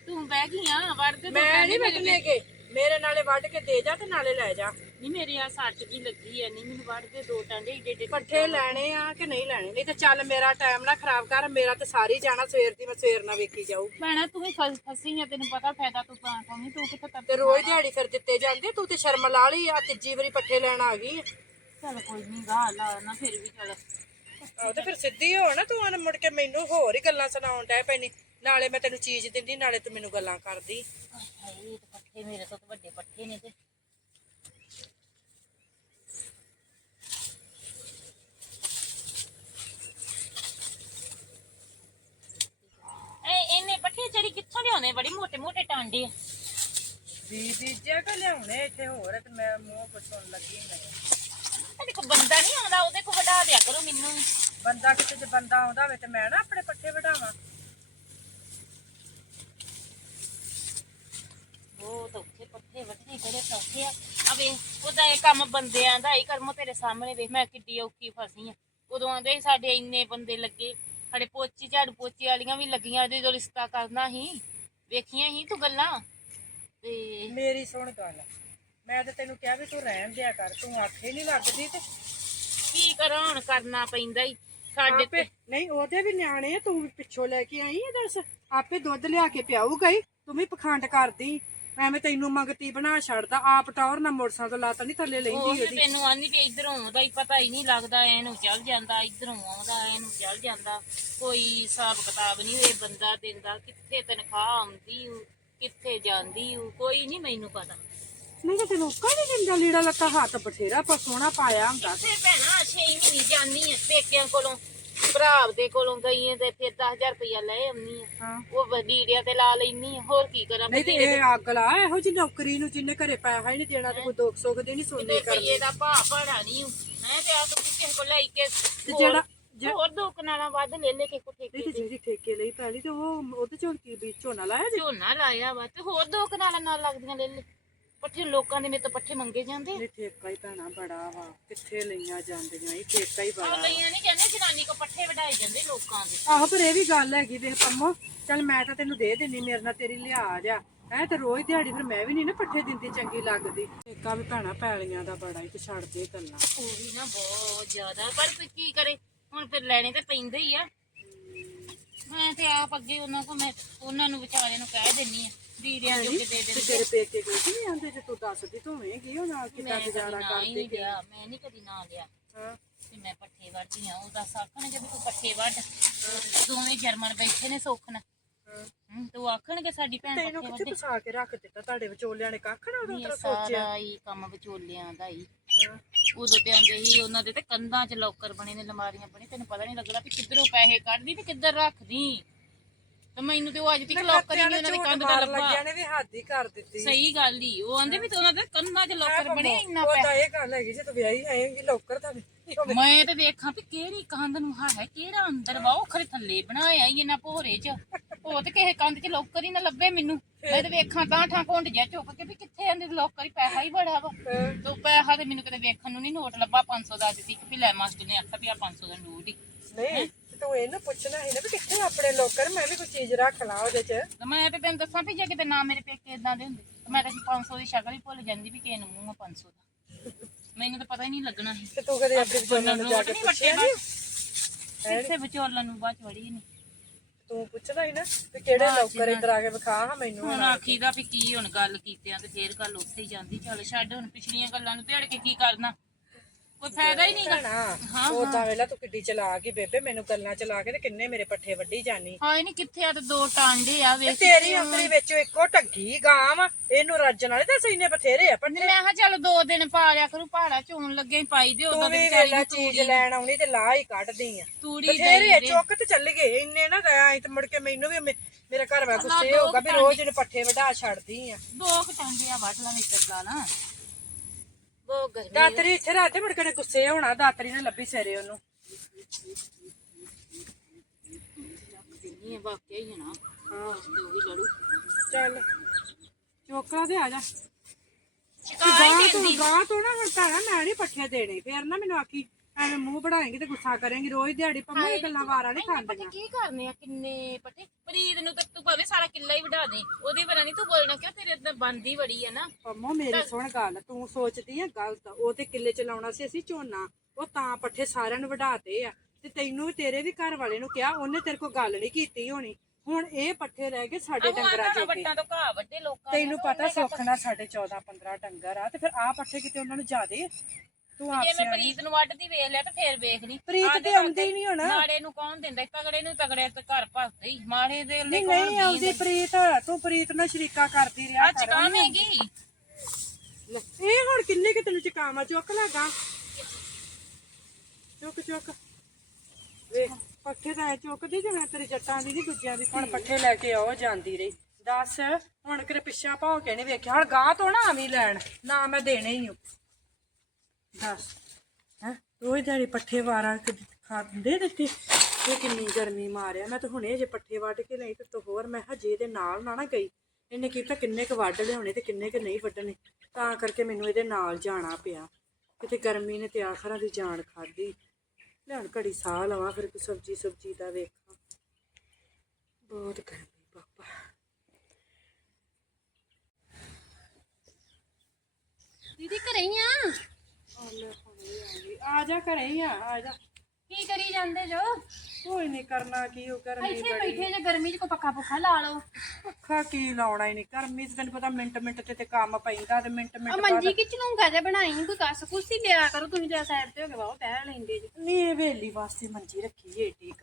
ਤੂੰ ਬਹਿ ਗਈ ਆ ਵੜ ਦੇ ਮੈਂ ਨਹੀਂ ਵੱਢਣੇ ਕੇ ਮੇਰੇ ਨਾਲੇ ਵੱਢ ਕੇ ਦੇ ਜਾ ਤੇ ਨਾਲੇ ਲੈ ਜਾ। ਨਹੀਂ ਮੇਰੇ ਆ ਸੱਟ ਜੀ ਲੱਗੀ ਐ ਨਹੀਂ ਮੈਨੂੰ ਵੜ ਦੇ ਦੋ ਟਾਂਡੇ ਏਡੇ ਏਡੇ ਪੱਠੇ ਲੈਣੇ ਆ ਕਿ ਨਹੀਂ ਲੈਣੇ? ਨਹੀਂ ਤੇ ਚੱਲ ਮੇਰਾ ਟਾਈਮ ਨਾ ਖਰਾਬ ਕਰ ਮੇਰਾ ਤੇ ਸਾਰੀ ਜਾਣਾ ਸਵੇਰ ਦੀ ਮੈਂ ਸਵੇਰ ਨਾਲ ਵੇਖੀ ਜਾਊ। ਭੈਣਾ ਤੂੰ ਵੀ ਫਸ ਫਸੀ ਆ ਤੈਨੂੰ ਪਤਾ ਫਾਇਦਾ ਤੂੰ ਤਾਂ ਕੋਈ ਤੂੰ ਕਿੱਥੇ ਤੱਕ ਤੇ ਰੋਜ਼ ਦਿਹਾੜੀ ਫਿਰ ਦਿੱਤੇ ਜਾਂਦੇ ਤੂੰ ਤੇ ਸ਼ਰਮ ਲਾ ਲਈ ਆ ਤੀਜੀ ਵਾਰੀ ਪੱਠੇ ਲੈਣ ਆ ਗਈ। ਚੱਲ ਕੋਈ ਨਹੀਂ ਗਾ ਲਾ ਨਾ ਫਿਰ ਵੀ ਚੱਲ। ਆਹ ਤੇ ਫਿਰ ਸਿੱਧੀ ਹੋ ਨਾ ਤੂੰ ਅਨ ਮੁੜ ਕੇ ਮੈਨੂੰ ਹੋਰ ਹੀ ਗੱਲਾਂ ਸੁਣਾਉਣ ਡੈ ਪੈਣੀ ਨਾਲੇ ਮੈਂ ਤੈਨੂੰ ਚੀਜ਼ ਦਿੰਦੀ ਨਾਲੇ ਤੂੰ ਮੈਨੂੰ ਗੱਲਾਂ ਕਰਦੀ। ਹਾਏ ਇਹ ਤਾਂ ਪੱਠੇ ਮੇਰੇ ਤੋਂ ਤਾਂ ਵੱਡੇ ਪੱਠੇ ਨੇ ਤੇ ਐ ਇਹਨੇ ਚੜੀ ਕਿੱਥੋਂ ਲਿਆਉਣੇ? ਬੜੀ ਮੋਟੇ ਮੋਟੇ ਟਾਂਡੇ ਆ। ਬੀ ਬੀਜਿਆ ਕਿ ਲਿਆਉਣੇ ਇੱਥੇ ਹੋਰ ਤੇ ਮੈਂ ਮੂੰਹ ਪੁੱਛਣ ਲੱਗੀ ਮੈਂ। ਤੁਹਾਡੇ ਕੋਲ ਬੰਦਾ ਨਹੀਂ ਆਉਂਦਾ ਉਹਦੇ ਕੋਲ ਵਡਾ ਦਿਆ ਕਰੋ ਮੈਨੂੰ ਵੀ। ਬੰਦਾ ਕਿਤੇ ਜੇ ਬੰਦਾ ਆਉਂਦਾ ਹੋਵੇ ਤੇ ਮੈਂ ਨਾ ਆਪਣੇ ਪੱਠੇ ਵਢਾਵਾਂ ਉਹ ਤਾਂ ਉੱਥੇ ਪੱਠੇ ਵੱਢਣੇ ਕਿਹੜੇ ਸੌਖੇ ਆ। ਆ ਵੇ ਉਹਦਾ ਇਹ ਕੰਮ ਬੰਦਿਆਂ ਦਾ ਹੀ ਕਰਮੋ ਤੇਰੇ ਸਾਹਮਣੇ ਵੇਖ ਮੈਂ ਕਿੱਡੀ ਔਖੀ ਫਸੀ ਆ। ਉਦੋਂ ਆਂਦੇ ਸੀ ਸਾਡੇ ਇੰਨੇ ਬੰਦੇ ਲੱਗੇ। ਸਾਡੇ ਪੋਚੀ ਝਾੜੂ ਪੋਚੀ ਵਾਲੀਆਂ ਵੀ ਲੱਗੀਆਂ ਜਦੋਂ ਰਿਸ਼ਤਾ ਕਰਨਾ ਸੀ ਵੇਖੀਆਂ ਸੀ ਤੂੰ ਗੱਲਾਂ? ਤੇ ਮੇਰੀ ਸੁਣ ਗੱਲ। ਮੈਂ ਤੇ ਤੈਨੂੰ ਕਿਹਾ ਵੀ ਤੂੰ ਰਹਿਣ ਦਿਆ ਕਰ ਤੂੰ ਆਖੇ ਨਹੀਂ ਲੱਗਦੀ ਤੇ। ਕੀ ਕਰਾਂ ਹੁਣ ਕਰਨਾ ਪੈਂਦਾ ਹੀ ਸਾਡੇ ਆਪੇ ਤੇ ਨਹੀਂ ਉਹਦੇ ਵੀ ਨਿਆਣੇ ਆ ਤੂੰ ਵੀ ਪਿੱਛੋਂ ਲੈ ਕੇ ਆਈ ਆ ਦੱਸ। ਆਪੇ ਦੁੱਧ ਲਿਆ ਕੇ ਪਿਆਊਗਾ ਹੀ ਤੂੰ ਵੀ ਪਖੰਡ ਕਰਦੀ। ਐਵੇਂ ਤੈਨੂੰ ਮੰਗਤੀ ਬਣਾ ਛੱਡਦਾ ਆਪ ਟੌਰ ਨਾ ਮੋਟਰਸਾਈਕਲ ਤੋਂ ਲੱਤ ਨਹੀਂ ਥੱਲੇ ਉਹ ਲੈਂਦੀ ਵੀ ਉਹਦੀ। ਤੈਨੂੰ ਆਂਦੀ ਵੀ ਇਧਰੋਂ ਆਉਂਦਾ ਹੀ ਪਤਾ ਹੀ ਨਹੀਂ ਲੱਗਦਾ ਇਹਨੂੰ ਚੱਲ ਜਾਂਦਾ ਇਧਰੋਂ ਆਉਂਦਾ ਇਹਨੂੰ ਚੱਲ ਜਾਂਦਾ। ਕੋਈ ਹਿਸਾਬ ਕਿਤਾਬ ਨਹੀਂ ਇਹ ਬੰਦਾ ਦਿੰਦਾ ਕਿੱਥੇ ਤਨਖਾਹ ਆਉਂਦੀ ਊ, ਕਿੱਥੇ ਜਾਂਦੀ ਊ, ਕੋਈ ਨਹੀਂ ਮੈਨੂੰ ਪਤਾ। ਨਹੀਂ ਤੇ ਤੈਨੂੰ ਨਹੀਂ ਦਿੰਦਾ ਲੀੜਾ ਲੱਤਾ ਹੱਥ ਬਥੇਰਾ ਪਰ ਸੋਹਣਾ ਪਾਇਆ ਹੁੰਦਾ। ਤੇ ਭੈਣਾ 6 ਮਹੀਨੇ ਜਾਂਦੀ ਆ ਪੇਕਿਆਂ ਕੋਲੋਂ। ਭਰਾ ਦੇ ਕੋਲੋਂ ਗਈ ਆਂ ਤੇ ਫਿਰ 10000 ਰੁਪਇਆ ਲੈ ਆਉਣੀ ਆ। ਹਾਂ। ਉਹ ਵੀਡੀਓ ਤੇ ਲਾ ਲੈਣੀ ਆ। ਹੋਰ ਕੀ ਕਰਾਂ? ਨਹੀਂ ਤੇ ਇਹ ਅੱਗ ਲਾ ਇਹੋ ਜੀ ਨੌਕਰੀ ਨੂੰ ਜਿੰਨੇ ਘਰੇ ਪੈਸਾ ਹੀ ਨਹੀਂ ਦੇਣਾ ਤੇ ਕੋਈ ਦੁੱਖ ਸੁੱਖ ਦੀ ਨਹੀਂ ਸੁਣਨੀ ਤੇ ਕਰਨੀ। ਰੁਪਈਏ ਦਾ ਭਾਅ ਭਾੜਾ ਨਹੀਂ ਹੈ। ਤੇ ਆ ਤੂੰ ਕਿਸੇ ਕੋਲ ਲੈ ਕੇ ਤੇ ਜਿਹੜਾ ਹੋਰ- ਦੋ ਕਨਾਲਾਂ ਵੱਧ ਲੈ ਲੈ ਕੇ ਕੋ ਨਹੀਂ ਠੇਕੇ ਤੇ। ਜਿਹੜੀ ਠੇਕੇ ਲਈ ਪੈਲੀ ਤੇ ਉਹ ਉਹਦੇ ਕੀ ਵੀ ਝੋਨਾ ਲਾਇਆ ਜੀ? ਝੋਨਾ ਲਾਇਆ ਵਾ ਤੇ ਹੋਰ ਦੋ ਕਨਾਲਾਂ ਨਾਲ ਲੱਗਦੀਆਂ ਲੈ ਲੈ। ਪੱਠੇ ਲੋਕਾਂ ਦੇ ਮੇਰੇ ਤੋਂ ਪੱਠੇ ਮੰਗੇ ਜਾਂਦੇ ਨਹੀਂ ਠੇਕਾ ਹੀ ਭੈਣਾ ਬੜਾ ਵਾ। ਕਿੱਥੇ ਲਈਆਂ ਜਾਂਦੀਆਂ ਇਹ ਠੇਕਾ ਹੀ ਆ ਬੜਾ ਲਈਆਂ ਨਹੀਂ ਜਾਂਦੇ ਜਨਾਨੀ ਕੋ ਪੱਠੇ ਵਢਾਏ ਜਾਂਦੇ ਲੋਕਾਂ ਦੇ। ਆਹੋ ਪਰ ਇਹ ਵੀ ਗੱਲ ਹੈਗੀ ਵੇਖ ਪੰਮੋ ਚੱਲ ਮੈਂ ਤਾਂ ਤੈਨੂੰ ਦੇ ਦਿੰਨੀ ਮੇਰੇ ਨਾਲ ਤੇਰੀ ਲਿਹਾਜ਼ ਆ ਹੈ ਤੇ ਰੋਜ਼ ਦਿਹਾੜੀ ਫਿਰ ਮੈਂ ਵੀ ਨਹੀਂ ਨਾ ਪੱਠੇ ਦਿੰਦੀ ਚੰਗੀ ਲੱਗਦੀ। ਠੇਕਾ ਵੀ ਭੈਣਾ ਪੈਲੀਆਂ ਦਾ ਬੜਾ ਹੀ ਤੇ ਛੱਡ ਦੇ ਗੱਲਾਂ। ਉਹ ਵੀ ਨਾ ਬਹੁਤ ਜ਼ਿਆਦਾ ਪਰ ਕੋਈ ਕੀ ਕਰੇ? ਹੁਣ ਫਿਰ ਲੈਣੇ ਤੇ ਪੈਂਦੇ ਹੀ ਆ। ਮੈਂ ਤੇ ਆਪ ਅੱਗੇ ਉਹਨਾਂ ਕੋ ਮੈਂ ਉਹਨਾਂ ਨੂੰ ਵਿਚਾਰਿਆਂ ਨੂੰ ਕਹਿ ਦਿੰਨੀ ਆ। ਵੀਰਿਆਂ ਜੋ? ਦੇ ਦੇ ਤੇ ਤੇਰੇ ਪੇਕੇ ਕੋਈ ਨਹੀਂ ਆਂਦੇ ਜੇ ਤੂੰ ਦੱਸਦੀ ਤੂੰ ਹੋਵੇਂਗੀ ਉਹ ਨਾਲ ਕਿੱਦਾਂ ਮੈਂ ਕਦੀ ਗੁਜ਼ਾਰਾ ਨਾ ਹੀ ਕਰਦੀ ਨਹੀਂ ਲਿਆ ਮੈਂ ਨਹੀਂ ਕਦੀ ਨਾ ਲਿਆ। ਹਾਂ। ਤੇ ਮੈਂ ਪੱਠੇ ਵੱਢਦੀ ਆ ਉਹ ਦੱਸ ਆਖਣਗੇ ਵੀ ਤੂੰ ਪੱਠੇ ਵੱਢ। ਦੋਵੇਂ ਜਰਮਨ ਬੈਠੇ ਨੇ ਸੁੱਖ ਨਾਲ। ਹਾਂ। ਹਮ, ਤੂੰ ਆਖਣਗੇ ਸਾਡੀ ਭੈਣ ਤੈਨੂੰ ਪੱਠੇ ਕਿੱਥੇ ਵੱਢੇ? ਫਸਾ ਕੇ ਰੱਖ ਦਿੱਤਾ ਤੁਹਾਡੇ ਵਿਚੋਲਿਆਂ ਨੇ? ਕੱਖ ਨਾ ਉਦੋਂ ਇਹ ਤੇਰਾ ਸੋਚਿਆ। ਸਾਰਾ ਹੀ ਕੰਮ ਵਿਚੋਲਿਆਂ ਦਾ ਹੀ। ਹਾਂ। ਉਦੋਂ ਤੇ ਆਉਂਦੇ ਸੀ ਉਹਨਾਂ ਦੇ ਤੇ ਕੰਧਾਂ 'ਚ ਲੋਕਰ ਬਣੇ ਨੇ ਲਮਾਰੀਆਂ ਬਣੀ ਤੈਨੂੰ ਪਤਾ ਨਹੀਂ ਲੱਗਦਾ ਵੀ ਕਿੱਧਰੋਂ ਪੈਸੇ ਕੱਢਦੀ ਤੇ ਕਿੱਧਰ ਰੱਖਦੀ। ਤੇ ਮੈਨੂੰ ਤੇ ਉਹ ਅੱਜ ਤੱਕ ਲੋਕਰ ਹੀ ਉਹਨਾਂ ਦੇ ਕੰਧ ਦਾ ਲੱਭਾ। ਲੱਗਿਆ ਨੇ ਵੀ ਹੱਦ ਹੀ ਕਰ ਦਿੱਤੀ। ਸਹੀ ਗੱਲ ਹੀ ਉਹ ਆਂਦੇ ਵੀ ਤੇ ਉਹਨਾਂ ਦੇ ਕੰਧਾਂ 'ਚ ਲੋਕਰ ਬਣੇ ਇੰਨਾ ਉਹ ਪੈਸਾ। ਤਾਂ ਇਹ ਗੱਲ ਹੈਗੀ ਜੇ ਤੂੰ ਵਿਆਹੀ ਆਏਂਗੀ ਲੋਕਰ ਤਾਂ ਨਹੀਂ ਹੋਵੇ। ਮੈਂ ਤੇ ਵੇਖਾਂ ਵੀ ਕਿਹੜੀ ਕੰਧ ਨੂੰ ਹੈ ਕਿਹੜਾ ਅੰਦਰ ਵਾ ਉਹ ਖਰੇ ਥੱਲੇ ਬਣਾਇਆ ਹੀ ਇਹਨਾਂ ਭੋਰੇ 'ਚ। ਉਹ ਤੇ ਕਿਸੇ ਕੰਧ 'ਚ ਲੋਕਰ ਹੀ ਨਾ ਲੱਭੇ ਮੈਨੂੰ। ਮੈਂ ਤੇ ਵੇਖਾਂ ਤਾਂ ਠਾਂ ਘੁੰਡ ਜਾ ਚੁੱਕ ਕੇ ਵੀ ਕਿੱਥੇ ਆਂਦੇ ਲੋਕਰ ਹੀ ਪੈਸਾ ਹੀ ਬੜਾ ਵਾ। ਹਾਂ। ਤੋ ਪੈਸਾ ਤੇ ਮੈਨੂੰ ਕਿਤੇ ਵੇਖਣ ਨੂੰ ਨਹੀਂ ਨੋਟ ਲੱਭਾ 500 ਦਾ ਦਿੱਤੀ ਕਿ ਵੀ ਲੈ ਮਾਸਟਰ ਨੇ ਆਖਿਆ ਵੀ ਆ 500 ਦਾ ਨੋਟ ਹੀ। ਨਹੀਂ ਤੇ ਇਹਨੂੰ ਪੁੱਛਣਾ ਸੀ ਨਾ ਵੀ ਕਿੱਥੇ ਆਪਣੇ ਲੋਕਰ ਮੈਂ ਵੀ ਕੋਈ ਚੀਜ਼ ਰੱਖ ਲਾਂ ਉਹਦੇ 'ਚ। ਤੇ ਮੈਂ ਤੇ ਤੈਨੂੰ ਦੱਸਾਂ ਵੀ ਜੇ ਕਿਤੇ ਨਾ ਮੇਰੇ ਪੇਕੇ ਇਦਾਂ ਦੇ ਹੁੰਦੇ ਤੇ ਮੈਂ ਤਾਂ 500 ਦੀ ਸ਼ਕਲ ਹੀ ਭੁੱਲ ਜਾਂਦੀ ਵੀ ਕਿਸ ਨੂੰ ਮੂੰਹ ਆ 500 ਦਾ। ਮੈਨੂੰ ਤਾਂ ਪਤਾ ਹੀ ਨਹੀਂ ਲੱਗਣਾ ਸੀ। ਤੇ ਤੂੰ ਕਦੇ ਆਪਣੇ ਵਿਚੋਲਣ ਨੂੰ ਜਾ ਕੇ ਨਹੀਂ ਪੁੱਛਿਆ ਵੱਟੇ ਨੀ? ਕਿੱਥੇ ਵਿਚੋਲਣ ਨੂੰ ਬਾਅਦ ਚ ਵੜੀ ਨਹੀਂ ਤੂੰ ਪੁੱਛਦਾ ਹੀ ਨਾ ਵੀ ਕਿਹੜੇ ਲੋਕਰ ਇੱਧਰ ਆ ਕੇ ਵਿਖਾ ਹਾਂ ਮੈਨੂੰ ਹੁਣ ਆਖੀਦਾ ਵੀ ਕੀ ਹੁਣ ਗੱਲ ਕੀਤਿਆਂ ਤੇ ਫੇਰ ਗੱਲ ਉੱਥੇ ਹੀ ਜਾਂਦੀ ਚੱਲ ਛੱਡ ਹੁਣ ਪਿਛਲੀਆਂ ਗੱਲਾਂ ਨੂੰ ਭੇੜ ਕੇ ਕੀ ਕਰਨਾ? ਕੋਈ ਫਾਇਦਾ ਹੀ ਨਹੀਂਗਾ। ਨਾ ਉਦਾਂ ਵੇਲਾ ਤੂੰ ਕਿੱਡੀ ਚਲਾ ਗਈ ਬੇਬੇ ਮੈਨੂੰ ਗੱਲਾਂ ਚਲਾ ਕੇ ਤੇ ਕਿੰਨੇ ਮੇਰੇ ਪੱਠੇ ਵੱਢੀ ਜਾਨੀ। ਹਾਏ ਨਹੀਂ ਕਿੱਥੇ ਆ ਤੇ ਦੋ ਟਾਂਡੇ ਆ ਤੇ ਵੇਖ ਤੇਰੀ ਅੰਤਰੀ ਵਿੱਚੋਂ ਇੱਕੋ ਢੱਗੀ ਗਾਂ ਵਾ ਇਹਨੂੰ ਰੱਜਣ ਵਾਲੇ ਤਾਂ ਇੰਨੇ ਬਥੇਰੇ ਆ ਪੱਠੇ। ਮੈਂ ਕਿਹਾ ਚੱਲ ਦੋ ਦਿਨ ਪਾ ਲਿਆ ਕਰੂ ਪਹਾੜਾ ਚੋਣ ਲੱਗੇ ਹੀ ਪਾਈ ਦੇ ਤੂੰ ਉਦੋਂ ਵੀ ਤੇ ਵਿਚਾਰੀ ਵੇਲਾ ਨੂੰ ਚੀਜ਼ ਲੈਣ ਆਉਣੀ ਤੇ ਲਾ ਹੀ ਕੱਢਦੀ ਆ। ਤੂੜੀ ਚੁੱਕ ਤੇ ਚੱਲ ਗਏ। ਇੰਨੇ ਨਾ ਗਏ ਤੇ ਮੁੜ ਕੇ ਮੈਨੂੰ ਵੀ ਮੇਰੇ ਘਰ ਵਾ ਗੁੱਸੇ ਹੋਊਗਾ ਵੀ ਰੋਜ਼ ਇਹਨੂੰ ਪੱਠੇ ਵਢਾ ਛੱਡਦੀ ਆ। ਦੋ ਟਾਂਡੇ ਆ ਵੱਢ ਲਾ ਮਿੱਤਰ ਦਾ ਨਾ। ਬਹੁਤ ਗਰਮੀ ਦਾਤਰੀ ਇੱਥੇ ਰਾਤ ਮੁੜ ਕੇ ਗੁੱਸੇ ਹੋਣਾ ਦਾਤਰੀ ਨੇ ਲੱਭੀ ਸਿਰੇ ਉਹਨੂੰ। ਨਹੀਂ ਵਾਕਿਆ ਹੀ ਹੈ ਨਾ ਹਾਂ। ਤੇ ਉਹ ਵੀ ਲੜੂ। ਚੱਲ। ਚੋਕਾ ਤੇ ਆ ਜਾ। ਸ਼ਿਕਾਇਤ ਗਾਂ ਤੋਂ ਗਾਂ ਤੋਂ ਨਾ ਹੁਣ ਤਾਂ ਮੈਂ ਨਹੀਂ ਪੱਠੇ ਦੇਣੇ। ਫੇਰ ਨਾ ਮੈਨੂੰ ਆਖੀ ਐਵੇਂ ਮੂੰਹ ਬਣਾਏਂਗੀ ਤੇ ਗੁੱਸਾ ਕਰੇਂਗੀ ਰੋਜ਼ ਦਿਹਾੜੀ ਪੰਮਾ ਇਹ ਗੱਲਾਂ ਵਾਰਾਂ ਨਹੀਂ ਖਾਂਦੀਆਂ। ਕੀ ਕਰਨੇ ਆ ਕਿੰਨੇ ਪੱਟੇ ਪ੍ਰੀਤ ਨੂੰ ਤਾਂ ਤੂੰ ਭਾਵੇਂ ਸਾਰਾ ਕਿੱਲਾ ਹੀ ਵਢਾ ਦੇ ਉਹਦੀ ਵਰਾ ਨਹੀਂ ਤੂੰ ਬੋਲਣਾ ਕਿਉਂ ਤੇਰੇ ਅੰਦਰ ਬੰਦੀ ਬੜੀ ਆ ਨਾ। ਪੰਮੋ ਮੇਰੀ ਸੁਣ ਗੱਲ ਤੂੰ ਸੋਚਦੀ ਆ ਗਲਤ ਉਹ ਤੇ ਕਿੱਲੇ ਚ ਲਾਉਣਾ ਸੀ ਅਸੀਂ ਝੋਨਾ ਉਹ ਤਾਂ ਪੱਠੇ ਸਾਰਿਆਂ ਨੂੰ ਵਢਾਤੇ ਆ ਤੇ ਤੈਨੂੰ ਵੀ ਤੇਰੇ ਵੀ ਘਰ ਵਾਲੇ ਨੂੰ ਕਿਹਾ ਉਹਨੇ ਤੇਰੇ ਕੋਲ ਗੱਲ ਨਹੀਂ ਕੀਤੀ ਹੋਣੀ। ਹੁਣ ਇਹ ਪੱਠੇ ਰਹਿ ਗਏ ਸਾਡੇ ਡੰਗਰਾਂ ਜੋਗੇ ਵੱਟਾਂ ਤੋਂ ਘਾਹ ਵੱਡੇ ਲੋਕਾਂ ਤੈਨੂੰ ਪਤਾ ਸੁੱਖ ਨਾਲ ਸਾਡੇ 14 15 ਡੰਗਰ ਆ ਤੇ ਫਿਰ ਆ ਪੱਠੇ ਕਿਤੇ ਉਹਨਾਂ ਨੂੰ ਜ਼ਿਆਦੇ। ਤੂੰ ਆਪ ਜੇ ਮੈਂ ਪ੍ਰੀਤ ਨੂੰ ਵੱਢਦੀ ਵੇਖ ਲਿਆ ਤਾਂ ਫੇਰ ਵੇਖ ਲਈ। ਪ੍ਰੀਤ ਤੇ ਆਉਂਦੀ ਹੀ ਨਹੀਂ ਹੁਣ। ਮਾੜੇ ਨੂੰ ਕੌਣ ਦਿੰਦਾ? ਤਗੜੇ ਨੂੰ ਤਗੜੇ ਤੇ ਘਰ ਭਸਦੇ ਹੀ ਮਾੜੇ ਦੇ ਲਈ ਨਹੀਂ ਨਹੀਂ ਆਉਂਦੀ ਪ੍ਰੀਤ। ਤੂੰ ਪ੍ਰੀਤ ਨਾਲ ਸ਼ਰੀਕਾ ਕਰਦੀ ਰਿਹਾ ਅੱਜ ਕਰ ਲੈ, ਇਹ ਹੁਣ ਕਿੰਨੇ ਕਿ ਤੈਨੂੰ ਚਕਾਵਾ ਚੁੱਕ ਲਾਗਾ ਚੁੱਕ ਚੁੱਕ। ਵੇਖ ਪੱਠੇ ਤਾਂ ਐਂ ਚੁੱਕਦੀ ਜਿਵੇਂ ਤੇਰੀ ਜੱਟਾਂ ਦੀ ਨਹੀਂ ਦੂਜਿਆਂ ਦੀ। ਹੁਣ ਪੱਠੇ ਲੈ ਕੇ ਆਓ ਜਾਂਦੀ ਰਹੀ। ਦੱਸ ਹੁਣ ਕਿਰੇ ਪਿੱਛਾ ਭਾਉ ਕੇ ਨਹੀਂ ਵੇਖਿਆ। ਹੁਣ ਗਾਂ ਤੋਂ ਨਾ ਆਵੀਂ ਲੈਣ। ਨਾ ਮੈਂ ਦੇਣੇ ਹੀ ਹਾਂ ਦੱਸ। ਹੈ? ਰੋਜ਼ ਦਿਹਾੜੀ ਪੱਠੇ ਵਾਰਾਂ ਖਾਂਦੇ ਦਿੱਤੇ ਇਹ ਕਿੰਨੀ ਗਰਮੀ ਮਾਰਿਆ। ਮੈਂ ਤਾਂ ਹੁਣੇ ਜੇ ਪੱਠੇ ਵੱਢ ਕੇ ਲਈ ਤੇ ਹੋਰ ਮੈਂ ਹਜੇ ਇਹਦੇ ਨਾਲ ਨਾ ਨਾ ਗਈ, ਇਹਨੇ ਕੀਤਾ ਕਿੰਨੇ ਕ ਵੱਢ ਲਿਆਉਣੇ ਤੇ ਕਿੰਨੇ ਕ ਨਹੀਂ ਵੱਢਣੇ। ਤਾਂ ਕਰਕੇ ਮੈਨੂੰ ਇਹਦੇ ਨਾਲ ਜਾਣਾ ਪਿਆ। ਕਿਤੇ ਗਰਮੀ ਨੇ ਤੇ ਆਖਰਾਂ ਦੀ ਜਾਨ ਖਾਦੀ ਲੈਣ ਘੜੀ ਸਾਹ ਲਵਾਂ, ਫਿਰ ਕੋਈ ਸਬਜੀ ਸਬਜੀ ਦਾ ਵੇਖਾਂ। ਬਹੁਤ ਗਰਮੀ, ਪਾਪਾ। ਦੀਦੀ ਘਰੇ ਹੀ ਆ? ਜਾ ਘਰੇ ਹੀ ਆ ਆ ਜਾ। ਕੀ ਕਰੀ ਜਾਂਦੇ ਜੋ? ਕੋਈ ਨਹੀਂ ਕਰਨਾ ਕੀ ਉਹ ਗਰਮੀ ਇੱਥੇ ਬੜੀ। ਬੈਠੇ ਜੇ ਗਰਮੀ 'ਚ ਕੋ ਪੱਖਾ ਪੁੱਖਾ ਲਾ ਲਓ। ਪੱਖਾ ਕੀ ਲਾਉਣਾ ਹੀ ਨਹੀਂ ਗਰਮੀ ਚ ਤੈਨੂੰ ਪਤਾ ਮਿੰਟ ਮਿੰਟ ਤੇ ਤੇ ਕੰਮ ਪੈਂਦਾ ਤੇ ਮਿੰਟ ਆ ਮਿੰਟ ਮੰਜੀ ਕਿ ਚਲੂੰਗਾ ਜੇ ਬਣਾਈ ਕੋਈ ਕੱਸ ਕੁਸੀ ਲਿਆ ਕਰੋ ਤੁਸੀਂ ਤੇ ਸਾਈਡ ਤੇ ਹੋ ਕੇ ਵਾਹ ਬਹਿ ਲੈਂਦੇ ਜੀ। ਨਹੀਂ ਇਹ ਵੇਲੀ ਵਾਸਤੇ ਮੰਜੀ ਰੱਖੀ ਏ ਠੀਕ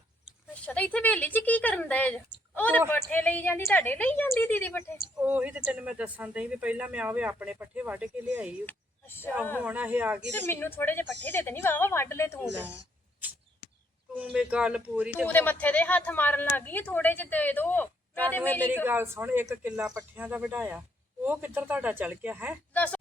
ਅੱਛਾ ਤੇ ਇੱਥੇ ਵੇਲੀ 'ਚ ਕੀ ਕਰਨ ਦੇ ਜੇ? ਉਹ ਤੇ ਪੱਠੇ ਲਈ ਜਾਂਦੀ ਤੁਹਾਡੇ ਲਈ ਜਾਂਦੀ ਦੀਦੀ ਪੱਠੇ? ਉਹੀ ਤੇ ਤੈਨੂੰ ਮੈਂ ਦੱਸਾਂ ਦਈ ਵੀ ਪਹਿਲਾਂ ਮੈਂ ਆਵੇ ਆਪਣੇ ਪੱਠੇ ਵੱਢ ਕੇ ਲਿਆਈ। ਓ। ਤੇ ਹੁਣ ਇਹ ਆ ਗਈ ਤੇ ਮੈਨੂੰ ਥੋੜੇ ਜਿਹੇ ਪੱਠੇ ਦੇ ਦੇਣੀ ਵਾਵਾ ਵੱਢ ਲੈ ਤੂੰ ਤੇ। ਤੂੰ ਮੇ ਗੱਲ ਪੂਰੀ ਤੇ ਤੂੰ ਤੇ ਮੱਥੇ ਦੇ ਹੱਥ ਮਾਰਨ ਲੱਗੀ ਥੋੜੇ ਜਿਹੇ ਦੇ ਦੋ। ਮੈਂ ਤੇ ਮੈਂ ਮੇਰੀ ਗੱਲ ਸੁਣ ਇੱਕ ਕਿੱਲਾ ਪੱਠਿਆਂ ਦਾ ਵਢਾਇਆ। ਉਹ ਕਿੱਧਰ ਤੁਹਾਡਾ ਚਲ ਗਿਆ ਹੈ? ਦੱਸ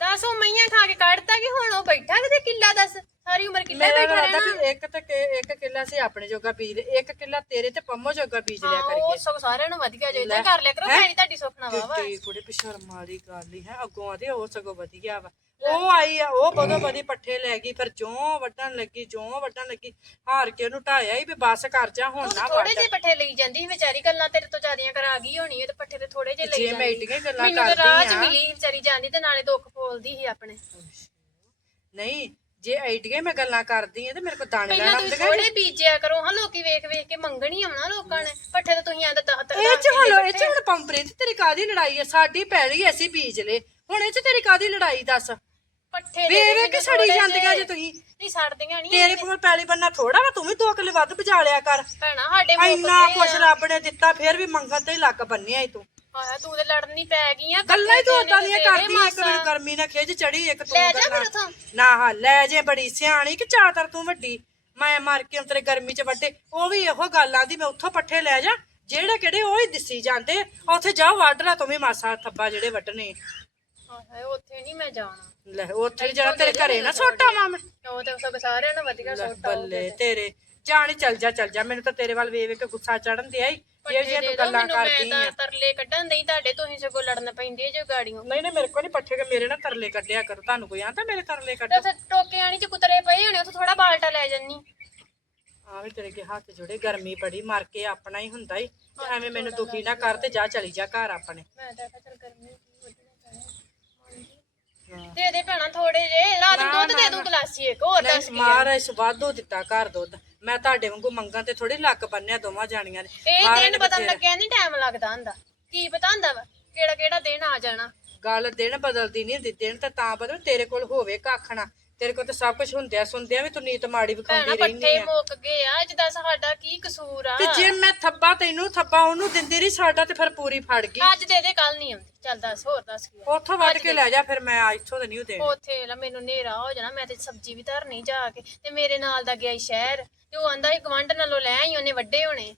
ਦੱਸ ਉਹ ਮਈਆਂ ਖਾ ਕੇ ਕੱਢਤਾ ਕਿ ਹੁਣ ਉਹ ਬੈਠਾ ਕਿਤੇ ਕਿੱਲਾ ਦੱਸ? ਸਾਰੀ ਉਮਰ ਕਿੱਲਾ ਮੇਰਾ ਬੈਠਾ ਰਹਿਣਾ। ਵੀ ਇੱਕ ਤੇ ਕਿ- ਇੱਕ ਕਿੱਲਾ ਸੀ ਆਪਣੇ ਜੋਗਾ ਬੀਜ ਲਿਆ ਇੱਕ ਕਿੱਲਾ ਤੇਰੇ ਤੇ ਪੰਮੋ ਜੋਗਾ ਬੀਜ ਲਿਆ ਹਾਂ, ਕਰਕੇ ਉਹ ਸਭ ਸਾਰਿਆਂ ਨੂੰ ਵਧੀਆ ਜੇ ਇਦਾਂ ਕਰ ਲਿਆ ਕਰੋ ਨੀ ਤੁਹਾਡੀ ਸੁੱਖਣਾ ਵਾਵਾ ਕਿੱਡੀ ਕੁੜੇ ਪਿਸ਼ਰਮ ਵਾਲੀ ਗੱਲ ਹੀ ਹੈ ਅੱਗੋਂ ਆਦੇ ਉਹ ਸਗੋਂ ਵਧੀਆ ਵਾ। ਉਹ ਆਈ ਆ ਉਹ ਬਦੋ ਬਦੀ ਪੱਠੇ ਲੈ ਗਈ ਫਿਰ ਜੋਂ ਵੱਢਣ ਲੱਗੀ ਜੋਂ ਵੱਢਣ ਲੱਗੀ ਹਾਰ ਕੇ ਉਹਨੂੰ ਢਾਇਆ ਹੀ ਵੀ ਬਸ ਕਰ ਜਾ ਹੁਣ ਨਾ ਥੋੜੇ ਜਿਹੇ ਪੱਠੇ ਲਈ ਜਾਂਦੀ ਸੀ ਵਿਚਾਰੀ ਗੱਲਾਂ ਤੇਰੇ ਤੋਂ ਜ਼ਿਆਦੀਆਂ ਕਰਾ ਗਈ ਹੋਣੀ ਹੈ ਤੇ ਪੱਠੇ ਤੇ ਥੋੜੇ ਜਿਹੇ ਲਈ ਜੇ ਮੈਂ ਜਾਂਦੀ ਇੱਡੀਆਂ ਗੱਲਾਂ ਮੈਨੂੰ ਤਾਂ ਰਾਹ 'ਚ ਕਰਦੀ ਆ। ਮਿਲੀ ਵਿਚਾਰੀ ਜਾਂਦੀ ਤੇ ਨਾਲੇ ਦੁੱਖ ਫੋਲਦੀ ਸੀ ਆਪਣੇ। ਨਹੀਂ ਜੇ ਆਈਡੀਆਂ ਮੈਂ ਗੱਲਾਂ ਕਰਦੀ ਆ ਤੇ ਮੇਰੇ ਕੋਲ ਦਾਣੇ ਪਹਿਲਾਂ ਲੈਣਾ ਤੁਸੀਂ ਥੋੜੇ ਬੀਜਿਆ ਕਰੋ ਹਾਂ ਲੋਕੀ ਵੇਖ ਵੇਖ ਕੇ ਮੰਗਣੀ ਆਉਣਾ ਲੋਕਾਂ ਨੇ। ਪੱਠੇ ਤੇ ਤੁਸੀਂ ਤਾਂ ਦਸ ਇਹ ਚ ਹੁਣ ਇਹ ਚ ਹੁਣ ਪੰਪਰੇ ਤੇ ਤੇਰੀ ਕਾਦੀ ਲੜਾਈ ਆ? ਸਾਡੀ ਪੈਲੀ ਅਸੀਂ ਬੀਜ ਲੇ ਹੁਣ ਇਹ ਚ ਤੇਰੀ ਕਾਦੀ ਲੜਾਈ ਦੱਸ? ਪੱਠੇ ਵੇ ਵੇ ਕਿ ਸੜੀ ਜਾਂਦੀਆਂ ਜੇ ਤੁਸੀਂ। ਨਹੀਂ ਸੜਦੀਆਂ ਨਹੀਂ ਤੇਰੇ ਕੋਲ ਪੈਲੀ ਬੰਨਾ ਥੋੜਾ ਵਾ ਤੂੰ ਵੀ ਦੋ ਕਿਲੇ ਵੱਧ ਬਜਾ ਲਿਆ ਕਰ। ਭੈਣਾ ਸਾਡੇ ਮੁੱਕ ਇੰਨਾ ਗਏ ਕੁਛ ਰੱਬ ਨੇ ਦਿੱਤਾ ਫੇਰ ਵੀ ਮੰਗਣ ਤੇ ਹੀ ਲੱਕ ਬੰਨਿਆ ਈ ਤੂੰ। ਆਇਆ ਤੂੰ ਤੇ ਲੜਨ ਨਹੀਂ ਪੈ ਗਈ ਆ ਗੱਲਾਂ ਹੀ ਤੂੰ ਇਕੱਠੇ ਉਦਾਂ ਦੀਆਂ ਦੇ ਦੇ ਕਰਦੀ ਇੱਕ ਮਾਸਾ। ਮੈਨੂੰ ਗਰਮੀ ਨਾਲ ਖਿੱਚ ਚੜੀ ਇੱਕ ਤੂੰ ਲੈ ਜਾ ਗੱਲਾਂ ਫਿਰ ਉੱਥੋਂ। ਨਾ ਹਾਂ ਲੈ ਜੇ ਬੜੀ ਸਿਆਣੀ ਕਿ ਚਾਤਰ ਤੂੰ ਵੱਡੀ। ਮੈਂ ਮਰ ਕੇ ਤੇਰੇ ਗਰਮੀ ਚ ਵੱਡੇ। ਉਹ ਵੀ ਇਹੋ ਗੱਲ ਆਂਦੀ ਮੈਂ ਉੱਥੋਂ ਪੱਠੇ ਲੈ ਜਾ। ਜਿਹੜੇ ਕਿਹੜੇ ਉਹ ਹੀ ਦਿਸੀ ਜਾਂਦੇ। ਆ। ਉੱਥੇ ਜਾ ਵੱਢ ਲੈ ਤੂੰ ਵੀ ਮਾਸਾ ਥੱਬਾ ਜਿਹੜੇ ਵੱਢਣੇ। ਹਾਏ ਉੱਥੇ ਨਹੀਂ ਮੈਂ ਜਾਣਾ। ਲੈ ਉੱਥੇ ਜਿਹੜਾ ਤੇਰੇ ਘਰੇ ਨਾ ਸੋਟਾ ਮਾਂ। ਮੈਂ ਉਹ ਤੇ ਸਭ ਸਾਰਿਆਂ ਨੂੰ ਵਧੀਆ ਸੋਟਾ ਬੱਲੇ ਤੇਰੇ। ਜਾਣੀ ਚੱਲ ਜਾ ਚੱਲ ਜਾ। ਮੈਨੂੰ ਤਾਂ ਤੇਰੇ ਵੱਲ ਵੇਖ ਵੇਖ ਕੇ ਗੁੱਸਾ ਚੜਨ ਤੇ ਆਈ ਜਿਹੜੀਆਂ ਤੂੰ ਗੱਲਾਂ ਕਰਦੀ ਮੈਂ ਆ ਤਾਂ ਤਰਲੇ ਕੱਢਣ ਨਹੀਂ ਤੁਹਾਡੇ ਤੁਸੀਂ ਸਗੋਂ ਲੜਨ ਪੈਂਦੇ ਜੇ ਗਾੜੀਆਂ। ਨਹੀਂ ਨਹੀਂ ਮੇਰੇ ਕੋਲ ਨਹੀਂ ਪੱਠੇ ਕੇ ਮੇਰੇ ਨਾਲ ਤਰਲੇ ਕੱਢਿਆ ਕਰੋ। ਤੁਹਾਨੂੰ ਕੋਈ ਆਂਦਾ ਮੇਰੇ ਤਰਲੇ ਕੱਢੋ? ਤੇ ਉੱਥੇ ਟੋਕੇ ਆਣੀ ਚ ਕੁਤਰੇ ਪਏ ਹੋਣੇ ਉੱਥੇ ਥੋੜਾ ਬਾਲਟਾ ਲੈ ਜੰਨੀ ਆ ਵੀ ਤੇਰੇ ਕੇ ਹੱਥ ਜੁੜੇ ਗਰਮੀ ਬੜੀ ਮਰ ਕੇ ਆਪਣਾ ਹੀ ਹੁੰਦਾ ਹੀ ਤੇ ਐਵੇਂ ਮੈਨੂੰ ਦੁਖੀ ਨਾ ਕਰ ਤੇ ਜਾ ਚਲੀ ਜਾ ਘਰ ਆਪਣੇ। ਮੈਂ ਤਾਂ ਕਿਹਾ ਚੱਲ ਗਰਮੀ ਕੀ ਵੱਢਣਾ ਪੈਣਾ ਦੇ ਦੇ ਭੈਣਾ ਥੋੜੇ ਜੇ ਰਾਤ ਨੂੰ ਦੁੱਧ ਦੇ ਦੂੰ ਗਲਾਸੀ ਇੱਕ ਹੋਰ ਦੱਸ ਕੀ ਆ। ਮਹਾਰਾਜ ਵਾਧੂ ਦਿੱਤਾ ਘਰ ਦੁੱਧ। ਮੈਂ ਤੁਹਾਡੇ ਵਾਂਗੂ ਮੰਗਾਂ ਤੇ ਥੋੜੀ ਲੱਕ ਬੰਨਿਆ ਦੋਵਾਂ ਜਾਣੀਆਂ ਨੇ। ਇਹ ਮਹਾਰਾਜ ਦਿਨ ਨੇ ਬਥੇਰਾ- ਲੱਗਿਆ ਨਹੀਂ ਟਾਈਮ ਲੱਗਦਾ ਹੁੰਦਾ। ਕੀ ਪਤਾ ਹੁੰਦਾ ਵਾ? ਕਿਹੜਾ ਕਿਹੜਾ ਦਿਨ ਆ ਜਾਣਾ? ਗੱਲ ਦਿਨ ਬਦਲਦੀ ਨਹੀਂ ਹੁੰਦੀ ਦਿਨ ਤਾਂ ਤਾਂ ਬਦਲ ਤੇਰੇ ਕੋਲ ਹੋਵੇ ਕੱਖ ਨਾ। ਤੇਰੇ ਕੋਲ ਤਾਂ ਸਭ ਕੁਝ ਹੁੰਦਿਆ ਸੁਣਦਿਆਂ ਵੀ ਤੂੰ ਨੀਤ ਮਾੜੀ ਭੈਣਾ ਵਿਖਾਉਂਦੀ ਰਹਿੰਦੀ ਪੱਠੇ ਆ। ਮੁੱਕ ਗਏ ਆ ਅੱਜ ਦਾ ਸਾਡਾ ਕੀ ਕਸੂਰ ਆ। ਤੇ ਜੇ ਮੈਂ ਥੱਬਾ ਤੈਨੂੰ ਥੱਬਾ ਉਹਨੂੰ ਦਿੰਦੀ ਰਹੀ ਸਾਡਾ ਤੇ ਫਿਰ ਪੂਰੀ ਫੜ ਗਈ। ਅੱਜ ਦੇ ਦੇ ਕੱਲ ਨਹੀਂ ਆਉਂਦੀ। ਚੱਲ ਦੱਸ ਹੋਰ ਦੱਸ ਕੀ ਆ। ਉੱਥੋਂ ਵੱਢ ਕੇ ਲੈ ਜਾ ਫਿਰ ਮੈਂ ਇੱਥੋਂ ਤੇ ਨਹੀਂ ਉਹ ਦੇਣੀ। ਉੱਥੇ ਲਾ ਮੈਨੂੰ ਨੇਰਾ ਹੋ ਜਾਣਾ ਮੈਂ ਤੇ ਸਬਜ਼ੀ ਵੀ ਧਰਨੀ ਜਾ ਕੇ। ਤੇ ਮੇਰੇ ਨਾਲ ਦਾ ਗਿਆ ਈ ਸ਼ਹਿਰ। ਤੇ ਉਹ ਆਂਦਾ ਸੀ ਗਵੰਡ ਨਾਲੋਂ ਲੈ ਆਈ ਉਹਨੇ ਵੱਡੇ ਹੋਣੇ।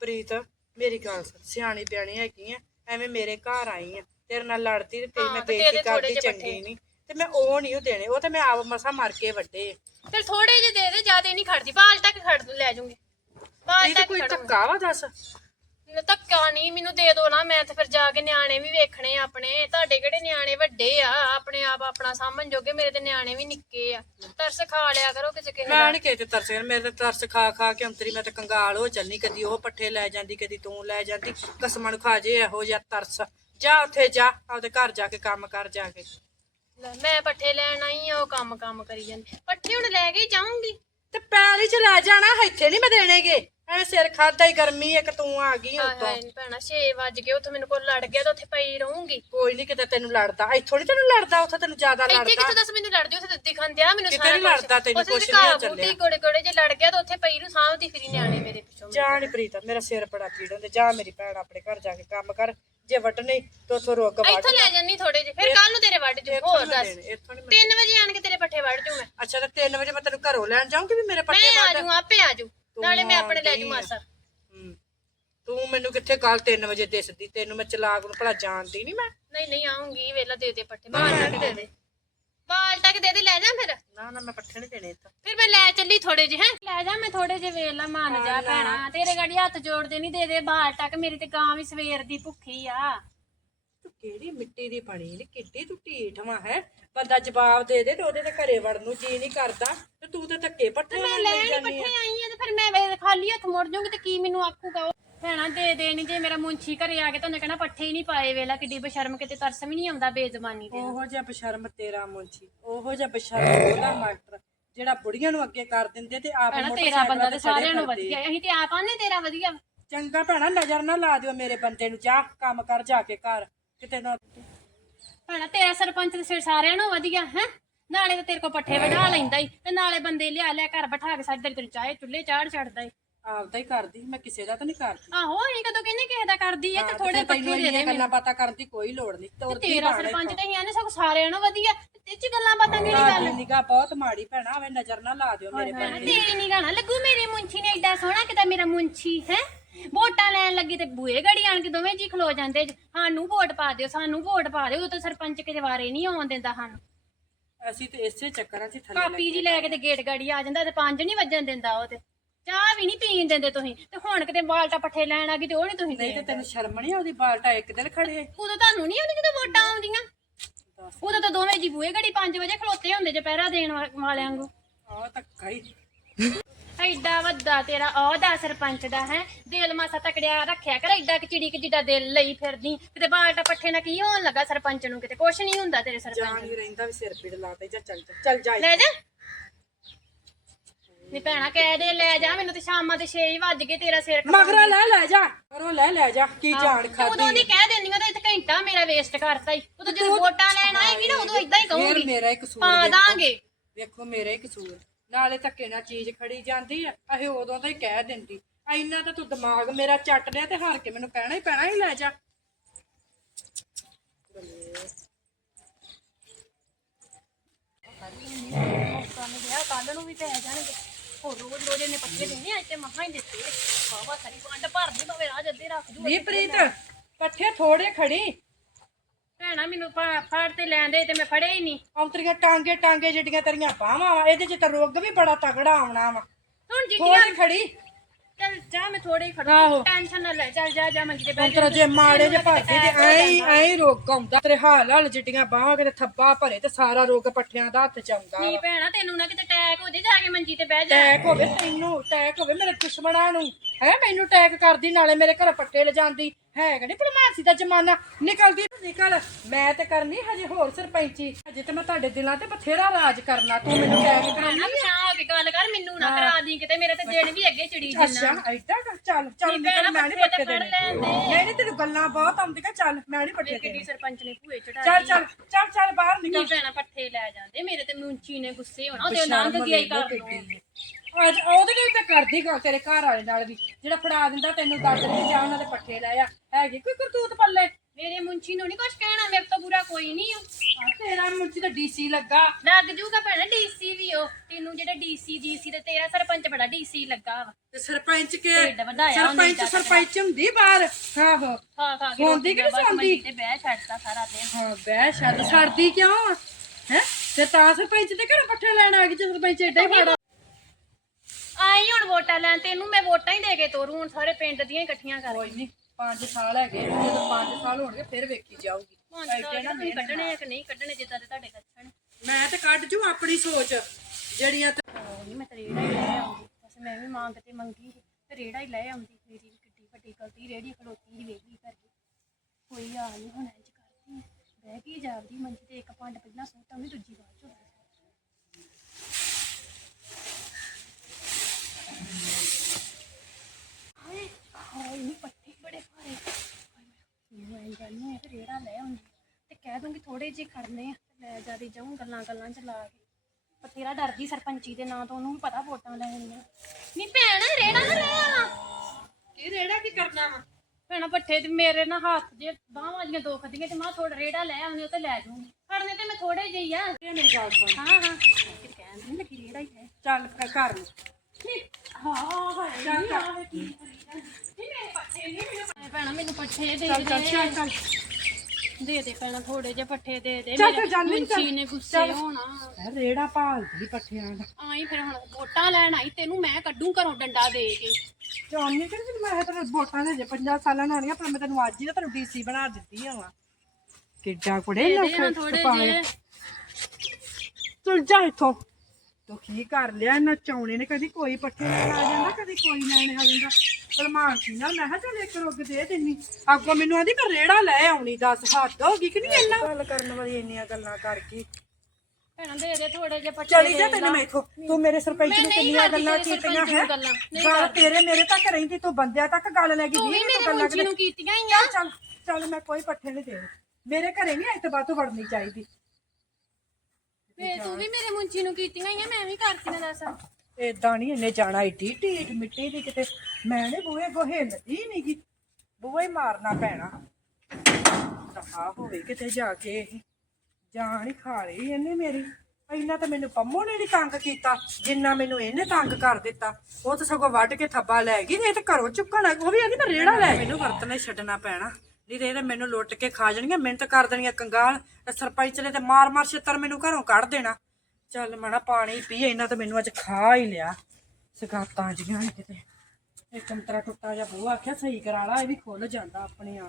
ਪ੍ਰੀਤ ਮੇਰੀ ਗੱਲ ਸੁਣ ਸਿਆਣੀ ਬਿਆਣੀ ਹੈਗੀ ਆ ਐਵੇਂ ਮੇਰੇ ਘਰ ਆਈ ਆ। ਤੇਰੇ ਨਾਲ ਲੜਦੀ ਤੇ ਤੇਰੀ ਹਾਂ, ਮੈਂ ਬੇਇੱਜ਼ਤੀ ਥੋੜੇ ਕਰਦੀ ਜਿਹੇ ਚੰਗੀ ਨਹੀਂ ਤੇ ਮੈਂ ਉਹ ਨਹੀਂ ਉਹ ਦੇਣੇ ਉਹ ਤੇ ਮੈਂ ਆਪ ਮਸਾ ਮਾਰ ਕੇ ਵੱਡੇ। ਤੇ ਥੋੜੇ ਜਿਹੇ ਦੇ ਦੇ ਜ਼ਿਆਦਾ ਨਹੀਂ ਖੜਦੀ ਬਾਲ ਤੱਕ ਖੜ ਲੈ ਜੂੰਗੀ। ਬਾਲ ਤੱਕ ਕੋਈ ਖੜੂੰਗੀ। ਧੱਕਾ ਵਾ ਦੱਸ? ਧੱਕਾ ਨਹੀਂ ਮੈਨੂੰ ਦੇ ਦੋ ਨਾ ਮੈਂ ਤੇ ਫਿਰ ਜਾ ਕੇ ਨਿਆਣੇ ਵੀ ਵੇਖਣੇ ਆ ਆਪਣੇ। ਤੁਹਾਡੇ ਕਿਹੜੇ ਨਿਆਣੇ ਵੱਡੇ ਆ? ਆਪਣੇ ਆਪ ਆਪਣਾ ਸਾਂਭਣ ਜੋਗੇ ਮੇਰੇ ਤੇ ਨਿਆਣੇ ਵੀ ਨਿੱਕੇ ਆ। ਤਰਸ ਖਾ ਲਿਆ ਕਰੋ ਕਿਸੇ ਕਿਸੇ ਮੈਂ ਨਹੀਂ ਕਿਸੇ ਤੇ ਤਰਸ ਕਰ ਮੇਰੇ ਤੇ ਤਰਸ ਖਾ ਖਾ ਕੇ ਅੰਤਰੀ ਮੈਂ ਤੇ ਕੰਗਾਲ ਹੋ ਚੱਲਣੀ ਕਦੀ ਉਹ ਪੱਠੇ ਲੈ ਜਾਂਦੀ ਕਦੀ ਤੂੰ ਲੈ ਜਾਂਦੀ ਕਸਮਾਂ ਨੂੰ ਖਾ ਜੇ ਇਹੋ ਜਿਹਾ ਤਰਸ। ਜਾ ਉੱਥੇ ਜਾ ਆਪਦੇ ਘਰ ਜਾ ਕੇ ਕੰਮ ਕਰ ਜਾ ਕੇ। ਲੈ, ਮੈਂ ਪੱਠੇ ਲੈਣ ਆਈ ਆ ਉਹ ਕੰਮ ਕੰਮ ਕਰੀ ਜਾਂਦੀ। ਪੱਠੇ ਹੁਣ ਲੈ ਕੇ ਹੀ ਜਾਊਂਗੀ। ਤੇ ਪੈਲੀ ਚ ਲੈ ਜਾਣਾ ਇੱਥੇ ਨਹੀਂ ਮੈਂ ਦੇਣੇਗੇ। ਐਵੇਂ ਸਿਰ ਖਾਦਾ ਹੀ ਗਰਮੀ ਇੱਕ ਤੂੰ ਆ ਗਈ ਹਾਏ ਉਤੋਂ। ਹਾਏ ਨੀ ਭੈਣਾ 6 ਵਜ ਗਏ ਉੱਥੇ ਮੈਨੂੰ ਕੋਈ ਲੜ ਗਿਆ ਤਾਂ ਉੱਥੇ ਪਈ ਰਹੂੰਗੀ। ਕੋਈ ਨਹੀਂ ਕਿਤੇ ਤੈਨੂੰ ਲੜਦਾ ਇੱਥੋਂ ਨਹੀਂ ਤੈਨੂੰ ਲੜਦਾ ਉੱਥੇ ਤੈਨੂੰ ਜ਼ਿਆਦਾ ਇੱਥੇ ਲੜਦਾ। ਕਿੱਥੇ ਦੱਸ ਮੈਨੂੰ ਲੜਦੀ ਉੱਥੇ ਦਿਖਣ ਦਿਆ ਮੈਨੂੰ ਕਿਤੇ ਨੀ ਲੜਦਾ ਤੈਨੂੰ, ਕੁਛ ਤੇ ਨੀ ਘਾਹ ਚੱਲਿਆ। ਬੂਟੀ ਗੋੜੇ ਗੋੜੇ ਜੇ ਲੜ ਗਿਆ ਤਾਂ ਉੱਥੇ ਪਈ ਨੂੰ ਸਾਂਭਦੀ ਫਿਰੀ ਨਿਆਣੇ ਮੇਰੇ ਪਿੱਛੋਂ। ਜਾ ਨੀ ਪ੍ਰੀਤ ਮੇਰਾ ਸਿਰ ਬੜਾ ਪੀੜ ਹੁੰਦਾ ਜਾ ਮੇਰੀ ਭੈਣ ਆਪਣੇ ਘਰ ਜਾ ਕੇ ਕੰਮ ਕਰ। ਜੇ ਵੱਟ ਨਹੀਂ ਤਾਂ ਉੱਥੋਂ ਰੁੱਗ ਵੱਢ ਇੱਥੋਂ ਲੈ ਜਾਨੀ ਥੋੜੇ ਜਿਹੇ ਫਿਰ ਕੱਲ ਨੂੰ ਤੇਰੇ ਵੱਢ ਜੂ ਹੋਰ ਦੱਸ। ਇੱਥੋਂ ਨਹੀਂ ਮੈਂ 3 ਵਜੇ ਆਣ ਕੇ ਤੇਰੇ ਪੱਠੇ ਵੱਢ ਜੂ ਮੈਂ ਅੱਛਾ ਤਾਂ 3 ਵਜੇ ਮੈਂ ਤੈਨੂੰ ਘਰੋਂ ਲੈਣ ਜਾਊਂਗੀ ਵੀ ਮੇਰੇ ਪੱਟੇ ਮੈਂ ਆ ਵੱਢ ਜੂ ਆਪੇ ਆ ਜੂ ਨਾਲੇ ਮੈਂ ਆਪਣੇ ਲੈ ਜੂ। ਮਾਸਾ। ਤੂੰ ਮੈਨੂੰ ਕਿੱਥੇ ਕੱਲ 3 ਵਜੇ ਦਿਸਦੀ? ਤੈਨੂੰ ਮੈਂ ਚਲਾਕ ਨੂੰ ਭਲਾ ਜਾਣਦੀ ਨਹੀਂ ਮੈਂ? ਨਹੀਂ ਨਹੀਂ ਆਉਂਗੀ ਵੇਲਾ ਦੇ ਦੇ ਪੱਠੇ ਤੱਕ ਦੇ ਦੇ। ਬਾਲ ਤੱਕ ਦੇ ਦੇ ਲੈ ਜਾ ਫਿਰ। ਨਾ ਨਾ ਮੈਂ ਪੱਠੇ ਨਹੀਂ ਦੇਣੇ ਇੱਥੇ। ਫਿਰ ਮੈਂ ਲੈ ਚੱਲੀ ਥੋੜੇ ਜਿਹੇ ਹੈਂ। ਲੈ ਜਾ ਮੈਂ ਥੋੜੇ ਜਿਹੇ ਵੇਲਾ ਮੰਨ ਜਾ ਭੈਣਾ। ਤੇਰੇ ਗਾੜੀ ਹੱਥ ਜੋੜਦੇ ਨਹੀਂ ਦੇ ਦੇ ਬਾਲ ਤੱਕ। ਮੇਰੀ ਤੇ ਗਾਂ ਵੀ ਸਵੇਰ ਦੀ ਭੁੱਖੀ ਆ। ਤੂੰ ਕਿਹੜੀ ਮਿੱਟੀ ਦੀ ਬਣੀ ਨੀ ਕਿੱਡੀ ਤੂੰ ਢੀਠਵਾ ਹੈ। ਬੰਦਾ ਜਵਾਬ ਦੇ ਦੇ ਤੇ ਉਹਦੇ ਤੇ ਘਰੇ ਵੜਨ ਨੂੰ ਜੀ ਨਹੀਂ ਕਰਦਾ ਤੇ ਤੂੰ ਤੇ ਧੱਕੇ ਪੱਠੇ ਮੈਂ ਲੈਣ ਹੀ ਪੱਠੇ ਆਈ ਆ ਤੇ ਫਿਰ ਮੈਂ ਵੇ- ਖਾਲੀ ਹੱਥ ਮੁੜ ਜਾਊਂਗੀ ਤੇ ਕੀ ਮੈਨੂੰ ਆਖੂਗਾ ਉਹ। ਭੈਣਾ ਦੇ ਦੇ ਨਹੀਂ ਜੇ ਮੇਰਾ ਮੁੰਛੀ ਘਰੇ ਆ ਕੇ ਤਾਂ ਉਹਨੇ ਕਹਿਣਾ ਪੱਠੇ ਹੀ ਨਹੀਂ ਪਾਏ ਵੇਲਾ ਕਿੱਡੀ ਬਸ਼ਰਮ ਕਿਤੇ ਤਰਸ ਵੀ ਨਹੀਂ ਆਉਂਦਾ ਬੇਜ਼ਬਾਨੀ ਤੇ। ਉਹੋ ਜਿਹਾ ਬਸ਼ਰਮ ਤੇਰਾ ਮੁੰਚੀ ਉਹੋ ਜਿਹਾ ਬਸ਼ਰਮ ਉਹਦਾ ਮਾਸਟਰ ਜਿਹੜਾ ਬੁੜੀਆਂ ਨੂੰ ਅੱਗੇ ਕਰ ਦਿੰਦੇ ਤੇ ਆਪ ਭੈਣਾ ਤੇਰਾ ਬੰਦਾ ਤੇ ਸਾਰਿਆਂ ਨੂੰ ਵਧੀਆ ਅਸੀਂ ਤੇ ਆਪ ਆਨੇ ਤੇਰਾ ਵਧੀਆ। ਚੰਗਾ ਭੈਣਾ ਨਜ਼ਰ ਨਾ ਲਾ ਦਿਓ ਮੇਰੇ ਬੰਦੇ ਨੂੰ ਜਾ ਕੰਮ ਕਰ ਜਾ ਕੇ ਘਰ ਕਿਤੇ ਨਾ ਭੈਣਾ ਤੇਰਾ ਸਰਪੰਚ ਤੇ ਸਿਰ ਸਾਰਿਆਂ ਨੂੰ ਵਧੀਆ ਹੈ? ਨਾਲੇ ਤੇ ਤੇਰੇ ਕੋ ਪੱਠੇ ਵਢਾ ਲੈਂਦਾ ਈ ਤੇ ਨਾਲੇ ਬੰਦੇ ਲਿਆ ਲਿਆ ਘਰ ਬਿਠਾ ਕੇ ਸਾਡੀ ਤੇਰੀ ਚਾਹੇ ਚੁੱਲ੍ਹੇ ਚਾੜ ਛੱਡਦਾ ਈ। ਆਪਦਾ ਹੀ ਕਰਦੀ ਮੈਂ ਕਿਸੇ ਦਾ ਤਾਂ ਨਹੀਂ ਕਰਦੀ। ਆਹੋ ਅਸੀਂ ਕਦੋਂ ਕਹਿੰਦੇ ਕਿਸੇ ਦਾ ਕਰਦੀ ਏ ਤੇ ਥੋੜੇ ਪੱਠੇ ਦੇ ਦੇ ਗੱਲਾਂ ਬਾਤਾਂ ਕਰਨ ਦੀ ਕੋਈ ਲੋੜ ਨਹੀਂ ਤੋਰ ਕੀ ਤੇਰਾ ਸਰਪੰਚ ਤੇ? ਅਸੀਂ ਆਨੇ ਸਭ ਸਾਰਿਆਂ ਨੂੰ ਵਧੀਆ ਤੇ ਚ ਗੱਲਾਂ ਬਾਤਾਂ ਕਿਹੜੀ ਗੱਲ? ਨਿਗਾ ਬਹੁਤ ਮਾੜੀ ਭੈਣਾ ਐਵੇਂ ਨਜ਼ਰ ਨਾ ਲਾ ਦਿਓ ਮੇਰੇ ਭੈਣਾ, ਤੇਰੀ ਨਹੀਂ ਗਾਣਾ ਲੱਗੂ ਮੇਰੇ ਮੁੰਛੀ ਨੇ ਏਡਾ ਸੋਹਣਾ ਕਿਤੇ ਮੇਰਾ ਮੁੰਛੀ ਹੈ? ਵੋਟਾਂ ਲੈਣ ਲੱਗੀ ਤੇ ਬੂਏ ਗੜੀ ਆਣ ਕੇ ਦੋਵੇਂ ਜੀ ਖਲੋ ਜਾਂਦੇ। ਸਾਨੂੰ ਵੋਟ ਪਾ ਦਿਓ ਸਾਨੂੰ ਵੋਟ ਪਾ ਦਿਓ ਉਹ ਤਾਂ ਸਰਪੰਚ ਕਿਤੇ ਵਾਰੇ ਨਹੀਂ ਆਉਣ ਦਿੰਦਾ ਸਾਨੂੰ। ਅਸੀਂ ਤੇ ਇਸੇ ਚੱਕਰਾਂ 'ਚ ਥੱਲੇ ਕਾਪੀ ਜੀ ਲੈ ਕੇ ਤੇ ਗੇਟ ਗਾੜੀ ਆ ਜਾਂਦਾ ਤੇ ਪੰਜ ਨਹੀਂ ਵੱਜਣ ਦਿੰਦਾ ਉਹ ਤੇ। ਚਾਹ ਵੀ ਨਹੀਂ ਪੀਣ ਦਿੰਦੇ ਤੁਸੀਂ। ਤੇ ਹੁਣ ਕਿਤੇ ਬਾਲਟਾ ਪੱਠੇ ਲੈਣ ਆ ਗਈ ਤੇ ਉਹ ਨਹੀਂ ਤੁਸੀਂ ਨਹੀਂ ਤੇ ਤੈਨੂੰ ਸ਼ਰਮ ਨਹੀਂ ਆਉਂਦੀ? ਬਾਲਟਾ ਇੱਕ ਦਿਨ ਖੜੇ ਉਦੋਂ ਤੁਹਾਨੂੰ ਨਹੀਂ ਆਉਂਦੀ ਜਦੋਂ ਵੋਟਾਂ ਆਉਂਦੀਆਂ? ਉਦੋਂ ਤਾਂ ਦੋਵੇਂ ਜੀ ਬੂਏ ਗੜੀ 5 ਵਜੇ ਖਲੋਤੇ ਹੁੰਦੇ ਜੇ ਪਹਿਰਾ ਦੇਣ ਵਾਲਿਆਂ ਨੂੰ। ਆ ਧੱਕਾ ਹੀ ਐਡਾ ਵੱਡਾ ਤੇਰਾ ਅਹੁਦਾ ਸਰਪੰਚ ਦਾ ਹੈ। ਦਿਲ ਮਾਸਾ ਤਕੜਿਆ ਰੱਖਿਆ ਕਰ ਐਡਾ ਕਿ ਚਿੜੀ ਕਿ ਜਿੱਡਾ ਦਿਲ ਲਈ ਫਿਰਦੀ। ਕਿਤੇ ਬਾਲਟਾ ਪੱਠੇ ਨਾਲ ਕੀ ਹੋਣ ਲੱਗਾ ਸਰਪੰਚ ਨੂੰ? ਕਿਤੇ ਕੁਛ ਨਹੀਂ ਹੁੰਦਾ ਤੇਰੇ ਸਰਪੰਚ ਹੀ ਰਹਿੰਦਾ ਵੀ ਸਿਰ ਪੀੜ ਲਾ ਤੇ ਜਾ ਚੱਲ ਜਾ ਚੱਲ ਜਾ ਲੈ ਜਾ। ਨੀ ਭੈਣਾ ਕਹਿ ਦੇ ਲੈ ਜਾ ਮੈਨੂੰ ਤੇ ਸ਼ਾਮਾਂ ਦੇ 6 ਵੱਜ ਗਏ ਤੇਰਾ ਸਿਰ ਖਪਾ- ਮਗਰਾ ਲੈ ਲੈ ਜਾ ਕਰੋ ਲੈ ਲੈ ਜਾ ਕੀ ਜਾਣ ਤੇ ਉਦੋਂ ਖਾਦੀ ਦੀ ਕਹਿ ਦਿੰਦੀ ਆ ਤਾਂ ਇੱਥੇ ਘੰਟਾ ਮੇਰਾ ਵੇਸਟ ਕਰਤਾ ਹੀ ਉਦੋਂ ਜਦੋਂ ਵੋਟਾਂ ਲੈਣ ਆਏਗੀ ਨਾ ਉਦੋਂ ਇਦਾਂ ਹੀ ਫੇਰ ਕਹੂੰਗੀ। ਮੇਰਾ ਹੀ ਕਸੂਰ ਪਾ। ਦਾਂਗੇ। ਵੇਖੋ ਮੇਰੇ ਹੀ ਕਸੂਰ ਨਾਲੇ ਧੱਕੇ ਨਾਲ ਚੀਜ਼ ਖੜੀ ਜਾਂਦੀ ਆ ਅਸੀਂ ਉਦੋਂ ਤਾਂ ਹੀ ਕਹਿ ਦਿੰਦੀ। ਇੰਨਾ ਤਾਂ ਤੂੰ ਦਿਮਾਗ ਮੇਰਾ ਚੱਟ ਲਿਆ ਤੇ ਹਾਰ ਕੇ ਮੈਨੂੰ ਕਹਿਣਾ ਹੀ ਪੈਣਾ ਹੀ ਲੈ ਜਾ। ਕੱਲ ਨੂੰ ਵੀ ਪੈ ਜਾਣਗੇ। ਹੋਰ ਰੋਜ਼ ਰੋਜ਼ ਇਹਨੇ ਪੱਕੇ ਦੇਣੇ ਅੱਜ ਤੇ ਮਹਾਂ ਹੀ ਦਿੱਤੇ। ਬਾਬਾ ਸਾਰੀ ਪੰਡ ਭਰਦੀ ਭਾਵੇਂ ਰਾਜ ਅੱਧੇ ਰੱਖ ਜੂ ਨੀ ਪ੍ਰੀਤ ਪੱਠੇ ਥੋੜੇ ਖੜੀ। ਭੈਣਾ ਮੈਨੂੰ ਫ- ਫੜ ਤੇ ਲੈਂਦੇ ਤੇ ਮੈਂ ਫੜੇ ਹੀ ਨਹੀਂ। ਔਂਤਰੀਆਂ ਟਾਂਗੇ ਟਾਂਗੇ ਜਿਹੜੀਆਂ ਤੇਰੀਆਂ ਬਾਹਾਂ ਵਾ ਇਹਦੇ 'ਚ ਤਾਂ ਰੁੱਗ ਵੀ ਬੜਾ ਤਗੜਾ ਆਉਣਾ ਵਾ। ਹੁਣ ਥੋੜੀ ਖੜੀ। ਚੱਲ ਜਾ ਮੈਂ ਥੋੜੇ ਹੀ ਆਹੋ। ਖੜੂ ਟੈਨਸ਼ਨ ਨਾ ਲੈ ਚੱਲ ਜਾ ਜਾ ਮੰਜੀ ਤੇ ਬੈਠ ਔਂਤਰਾ ਜੇ ਮਾੜੇ ਜੇ ਭਰਦੀ ਤੇ ਐਂ ਐਂ ਰੁੱਗ ਆਉਂਦਾ ਤੇਰੇ ਹਾਲ ਹਾਲ ਜਿੱਡੀਆਂ ਬਾਹਾਂ ਕਿਤੇ ਥੱਬਾ ਭਰੇ ਤੇ ਸਾਰਾ ਰੁੱਗ ਪੱਠਿਆਂ ਦਾ ਹੱਥ ਚ ਆਉਂਦਾ ਨਹੀਂ ਭੈਣਾ ਤੈਨੂੰ ਨਾ ਕਿਤੇ ਟੈਕ ਹੋ ਜੇ ਜਾ ਕੇ ਮੰਜੀ ਤੇ ਬਹਿ ਜਾ। ਟੈਕ ਹੋਵੇ ਤੈਨੂੰ ਟੈਕ ਹੋਵੇ ਮੇਰੇ ਦੁਸ਼ਮਣਾਂ ਨੂੰ। ਹੈ ਮੈਨੂੰ ਟੈਗ ਕਰਦੀ ਨਾਲੇ ਮੇਰੇ ਘਰ ਪੱਟੇ ਲਿਜਾਂਦੀ। ਹੈ ਕਿ ਭਲਮਾਸੀ ਦਾ ਜ਼ਮਾਨਾ। ਨਿਕਲਦੀ ਨਿਕਲ। ਮੈਂ ਤੇ ਕਰਨੀ ਹਜੇ ਹੋਰ ਸਰਪੰਚੀ। ਹਜੇ ਤੇ ਮੈਂ ਤੁਹਾਡੇ ਦਿਲਾਂ ਤੇ ਬਥੇਰਾ ਰਾਜ ਕਰਨਾ। ਤੂੰ ਮੈਨੂੰ ਟੈਗ ਕਰਾਉਣੀ ਨਾ ਪਛਾਣ ਹੋ ਕੇ ਗੱਲ ਕਰ ਮੈਨੂੰ ਨਾ ਕਰਾ ਦੀ ਕਿਤੇ ਮੇਰੇ ਤੇ ਦਿਨ ਵੀ ਅੱਗੇ ਚੜੀ ਜਿੰਨਾ। ਅੱਛਾ ਐਦਾਂ ਕਰ ਚੱਲ ਚੱਲ ਨਹੀਂ ਨਿਕਲ ਮੈਂ ਨਹੀਂ ਪੱਟੇ ਦੇਣੇ ਦੇ। ਨਹੀਂ ਨਹੀਂ ਤੈਨੂੰ ਗੱਲਾਂ ਬਹੁਤ ਆਉਂਦੀਆਂ ਚੱਲ ਮੈਂ ਨਹੀਂ ਪੱਟੇ ਕਿੱਡੀ ਦੇਣੇ ਸਰਪੰਚ ਨੇ ਭੂਏ ਚੜਾਈ ਚੱਲ ਚੱਲ ਚੱਲ ਚੱਲ ਬਾਹਰ ਨਿਕਲ। ਨਹੀਂ ਭੈਣਾ ਪੱਠੇ ਲੈ ਜਾਂਦੇ ਮੇਰੇ ਤੇ ਮੁੰਚੀ ਨੇ ਗੁੱਸੇ ਹੋਣਾ। ਉਹਦੇ ਨੰਗ ਹੀ ਕਰ ਲੋ ਅੱਜ ਉਹਦੇ ਨਾਲ ਤਾਂ ਕਰਦੀ ਗੱਲ ਤੇਰੇ ਘਰ ਵਾਲੇ ਨਾਲ ਵੀ। ਜਿਹੜਾ ਫੜਾ ਦਿੰਦਾ ਤੈਨੂੰ ਦੱਸ ਦੇ ਜਾ ਉਹਨਾਂ ਦੇ ਪੱਠੇ ਲੈ ਆ। ਹੈਗੀ ਕੋਈ ਕਰਤੂਤ ਪੱਲੇ? ਮੇਰੇ ਮੁੰਚੀ ਨੂੰ ਨਹੀਂ ਕੁਝ ਕਹਿਣਾ ਮੇਰੇ ਤੋਂ ਬੁਰਾ ਕੋਈ ਨਹੀਂ ਆ। ਆ ਤੇਰਾ ਮੁੰਚੀ ਤਾਂ ਡੀਸੀ ਲੱਗਾ। ਲੱਗ ਜੂਗਾ ਭੈਣਾ ਡੀਸੀ ਵੀ ਉਹ। ਤੈਨੂੰ ਜਿਹੜਾ ਡੀਸੀ ਜੀਸੀ ਤੇ ਤੇਰਾ ਸਰਪੰਚ ਬੜਾ ਡੀਸੀ ਲੱਗਾ ਵਾ। ਤੇ ਸਰਪੰਚ ਕੇ ਢਿੱਡ ਵਧਾਇਆ ਉਹਨੇ ਸਰਪੰਚ ਸਰਪੰਚ ਹੁੰਦੀ ਬਾਹਰ? ਆਹੋ। ਖਾ ਖਾ ਕੇ ਸੌਂਦੀ ਕਿ ਨਹੀਂ ਰੋਟੀਆਂ ਬਸ ਸੌਂਦੀ? ਮੰਜੀ ਤੇ ਬਹਿ ਛੱਡਦਾ ਸਾਰਾ ਦਿਨ। ਹਾਂ ਬਹਿ ਛੱਡ। ਛੱਡਦੀ ਕਿਉਂ ਹੈ? ਤੇ ਤਾਂ ਸਰਪੰਚ ਦੇ ਘਰ ਪੱਠੇ ਲੈਣ ਆ ਗਈ ਜੇ ਸਰਪੰਚ ਹੀ ਫੜਾ ਆਈ ਹੁਣ ਵੋਟਾਂ ਲੈਣ ਤੈਨੂੰ ਮੈਂ ਵੋਟਾਂ ਹੀ ਦੇ ਕੇ ਤੋਰੂ ਹੁਣ ਸਾਰੇ ਪਿੰਡ ਦੀਆਂ ਇਕੱਠੀਆਂ ਕਰ ਕੋਈ ਨਹੀਂ 5 ਸਾਲ ਹੈਗੇ ਨੇ, ਜਦੋਂ 5 ਸਾਲ ਹੋਣਗੇ ਫਿਰ ਵੇਖੀ ਜਾਊਗੀ। ਹੁਣ ਤਾਂ ਤੁਸੀਂ ਕੱਢਣੇ ਆ ਕਿ ਨਹੀਂ ਕੱਢਣੇ ਜਿੱਦਾਂ ਦੇ ਤੁਹਾਡੇ ਕੱਛਣ ਮੈਂ ਤੇ ਕੱਢ ਜੂ ਆਪਣੀ ਸੋਚ ਜਿਹੜੀਆਂ ਤੇ- ਨਹੀਂ ਮੈਂ ਤਾਂ ਰੇੜਾ ਹੀ ਲੈ ਆਉਂਦੀ। ਬਸ ਮੈਂ ਵੀ ਮੰਗ ਤੇ ਮੰਗੀ ਸੀ ਤੇ ਰੇੜਾ ਹੀ ਲੈ ਆਉਂਦੀ ਮੇਰੀ ਵੀ ਕਿੱਡੀ ਵੱਡੀ ਗਲਤੀ ਰੇੜੀ ਖਲੋਤੀ ਹੀ ਵੇਖੀ ਕਰਕੇ। ਕੋਈ ਆ ਨਹੀਂ ਹੁਣ ਇੰਜ ਕਰਦੀ। ਬਹਿ ਕੇ ਜਾਵਦੀ ਮੰਜੀ ਤੇ ਇੱਕ ਪੰਡ ਪਹਿਲਾਂ ਸੁੱਟਾਂਗੀ ਦੂਜੀ ਬਾਅਦ ਚੋਂ ਹਾਏ ਹਾਏ ਨਹੀਂ ਪੱਠੇ ਬੜੇ ਭਾਰੇ ਮੈਂ ਇੰਜ ਜਾਨੀ ਆ ਰੇੜਾ ਲੈ ਆਉਂਦੀ ਤੇ ਕਹਿ ਜਿਹੇ ਖੜਨੇ ਆ ਤੇ ਲੈ ਜਾਦੀ ਜਾਊਂ ਗੱਲਾਂ ਗੱਲਾਂ ਚ ਲਾ ਕੇ। ਬਥੇਰਾ ਡਰਦੀ ਸਰਪੰਚੀ ਦੇ ਨਾਂ ਤੋਂ ਉਹਨੂੰ ਵੀ ਪਤਾ ਵੋਟਾਂ ਲੈਣੀਆਂ ਨਹੀਂ ਭੈਣ ਰੇੜਾ ਨਾ ਆਵਾਂ ਕੀ ਰੇੜਾ ਕੀ ਕਰਨਾ ਵਾ? ਭੈਣਾ ਪੱਠੇ ਤੇ ਮੇਰੇ ਨਾ ਹੱਥ ਜੇ ਬਾਹਾਂ ਜੀਆਂ ਦੁਖਦੀਆਂ ਤੇ ਮੈਂ ਥੋੜਾ ਰੇੜਾ ਲੈ ਆਉਂਦੀ ਉਹ ਤੇ ਲੈ ਜਾਊਂਗੀ। ਖੜਨੇ ਤੇ ਮੈਂ ਥੋੜੇ ਜਿਹੇ ਆ। ਇਹ ਮੇਰੀ ਗੱਲ ਸੁਣ। ਹਾਂ ਹਾਂ। ਕਿ ਕਹਿਣ ਦੀ ਲੱਗੀ ਰੇੜਾ ਹੀ ਹੈ। ਚੱਲ ਕ- ਘਰ ਨੂੰ। ਹਾਂ ਹਾਂ ਚੱਲ ਚੱਲ ਕੀ ਨਹੀਂ ਮੇਰੇ ਪੱਠੇ ਨਹੀਂ ਮੈਨੂੰ ਭੈਣਾ ਮੈਨੂੰ ਪੱਠੇ ਦੇ ਚੱਲ ਚੱਲ ਦੇ। ਚੱਲ ਚੱਲ। ਦੇ ਦੇ ਭੈਣਾ ਥੋੜੇ ਜਿਹੇ ਪੱਠੇ ਦੇ ਦੇ ਚੱਲ, ਮੇਰੇ ਚੱਲ, ਨਹੀਂ, ਚੱਲ। ਮੁੰਚੀ ਨੇ ਗੁੱਸੇ ਹੋਣਾ। ਇਹ ਰੇੜਾ ਭਾਲਦੀ ਪੱਠਿਆਂ ਦਾ। ਆਈ ਫਿਰ ਹੁਣ ਵੋਟਾਂ ਲੈਣ ਆਈ ਤੈਨੂੰ ਮੈਂ ਕੱਢੂ ਘਰੋਂ ਡੰਡਾ ਦੇ ਕੇ। ਚਾਹੁੰਦੀ ਕਿ ਮੈਂ ਤੇਰੇ ਵੋਟਾਂ ਦੇ ਜੇ 50 ਸਾਲਾਂ ਨਾਲ ਆਣੀਆਂ ਪਰ ਮੈਂ ਤੈਨੂੰ ਅੱਜ ਹੀ ਨਾ ਤੈਨੂੰ ਡੀਸੀ ਬਣਾ ਦਿੱਤੀ ਆ ਵਾ। ਕਿੱਡਾ ਕੁੜੇ ਦੇ ਲੱਖ ਨਾ ਥੋੜੇ ਪਾਏ ਜਿਹੇ। ਚਲ ਜਾ ਇੱਥੋਂ। ਤੂੰ ਕੀ ਕਰ ਲਿਆ ਇਹਨਾਂ ਚੌਣੇ ਨੇ ਕਦੀ ਕੋਈ ਪੱਠੇ ਲੈਣ ਆ ਜਾਂਦਾ ਕਦੀ ਕੋਈ ਲੈਣ ਆ ਜਾਂਦਾ। ਭਲਮਾਨ ਸੀ ਨਾ। ਮੈਂ ਕਿਹਾ ਚੱਲ ਇੱਕ ਰੁੱਗ ਦੇ ਦਿੰਨੀ। ਅੱਗੋਂ ਮੈਨੂੰ ਆਂਦੀ ਮੈਂ ਰੇੜਾ ਲੈ ਆਉਣੀ ਦੱਸ ਹੱਦ ਹੋ ਗਈ ਕਿ ਨਹੀਂ ਇੰਨਾ? ਗੱਲ ਕਰਨ ਵਾਲੀ ਇੰਨੀਆਂ ਗੱਲਾਂ ਕਰ ਗਈ ਭੈਣਾ ਦੇ ਦੇ ਥੋੜੇ ਜਿਹੇ ਪੱਠੇ ਚਲੀ ਜਾ ਤੈਨੂੰ ਮੈਂ ਇਥੋਂ ਤੂੰ ਮੇਰੇ ਸਰਪੰਚ ਨੂੰ ਕਿੰਨੀਆਂ ਗੱਲਾਂ ਕੀਤੀਆਂ ਹੈ? ਗੱਲਾਂ, ਤੇਰੇ ਮੇਰੇ ਤੱਕ ਰਹਿੰਦੀ ਤੂੰ ਬੰਦਿਆਂ ਤੱਕ ਗੱਲ ਲੈ ਗਈ ਤੂੰ ਵੀ ਮੇਰੇ ਗੱਲਾਂ ਨੂੰ ਕੀਤੀਆਂ ਹੀ ਆ। ਚੱਲ ਚੱਲ ਮੈਂ ਕੋਈ ਪੱਠੇ ਨਹੀਂ ਦੇਣੇ। ਮੇਰੇ ਘਰੇ ਨਹੀਂ ਅੱਜ ਤੋਂ ਬਾਅਦ ਤੂੰ ਵੜਨੀ ਚਾਹੀਦੀ। ਵੇ ਤੂੰ ਵੀ ਮੇਰੇ ਮੁੰਚੀ ਨੂੰ ਕੀਤੀਆਂ ਹੀ ਆ ਮੈਂ ਵੀ ਕਰਤੀ ਨਾ ਦੱਸ। ਏਦਾਂ ਨਹੀਂ ਇਹਨੇ ਜਾਣਾ ਏਡੀ ਢੀਠ ਮਿੱਟੀ ਦੀ ਕਿਤੇ। ਮੈਂ ਨੇ ਬੂਹੇ ਗੋਹੇ ਲੱਦੀ ਨਹੀਂ ਗੀ ਬੂਹੇ ਹੀ ਮਾਰਨਾ ਪੈਣਾ। ਦਫਾ ਹੋਵੇ ਕਿਤੇ ਜਾ ਕੇ। ਜਾਨ ਹੀ ਖਾ ਲਈ ਇਹਨੇ ਮੇਰੀ। ਇੰਨਾ ਤਾਂ ਮੈਨੂੰ ਪੰਮੋ ਨੇ ਨਹੀਂ ਤੰਗ ਕੀਤਾ ਜਿੰਨਾ ਮੈਨੂੰ ਇਹਨੇ ਤੰਗ ਕਰ ਦਿੱਤਾ। ਉਹ ਤਾਂ ਸਗੋਂ ਵੱਢ ਕੇ ਥੱਬਾ ਲੈ ਗਈ ਇਹ ਤਾਂ ਘਰੋਂ ਚੁੱਕਣ ਉਹ ਵੀ ਆਂਦੀ ਮੈਂ ਰੇੜਾ ਲੈ। ਮੈਨੂੰ ਵਰਤਣਾ ਹੀ ਛੱਡਣਾ ਪੈਣਾ। ਨਹੀਂ ਤੇ ਇਹਨੇ ਮੈਨੂੰ ਲੁੱਟ ਕੇ ਖਾ ਜਾਣੀਆਂ ਮਿਹਨਤ ਕਰ ਦੇਣੀਆਂ ਕੰਗਾਲ। ਸਰਪੰਚ ਨੇ ਤੇ ਮਾਰ ਮਾਰ ਛਿੱਤਰ ਮੈਨੂੰ ਘਰੋਂ ਕੱਢ ਦੇਣਾ। ਚੱਲ ਮਣਾ ਪਾਣੀ ਪੀ, ਇਹਨਾਂ ਤਾਂ ਮੈਨੂੰ ਅੱਜ ਖਾ ਹੀ ਲਿਆ। ਸਗਾਤਾਂ ਜੀਆਂ ਨੇ ਕਿਤੇ। ਇੱਕ ਅੰਤਰਾ ਟੁੱਟਾ ਜਿਹਾ ਬੂਹਾ, ਆਖਿਆ ਸਹੀ ਕਰਾ ਲਾ, ਇਹ ਵੀ ਖੁੱਲ ਜਾਂਦਾ ਆਪਣੇ ਆਪ।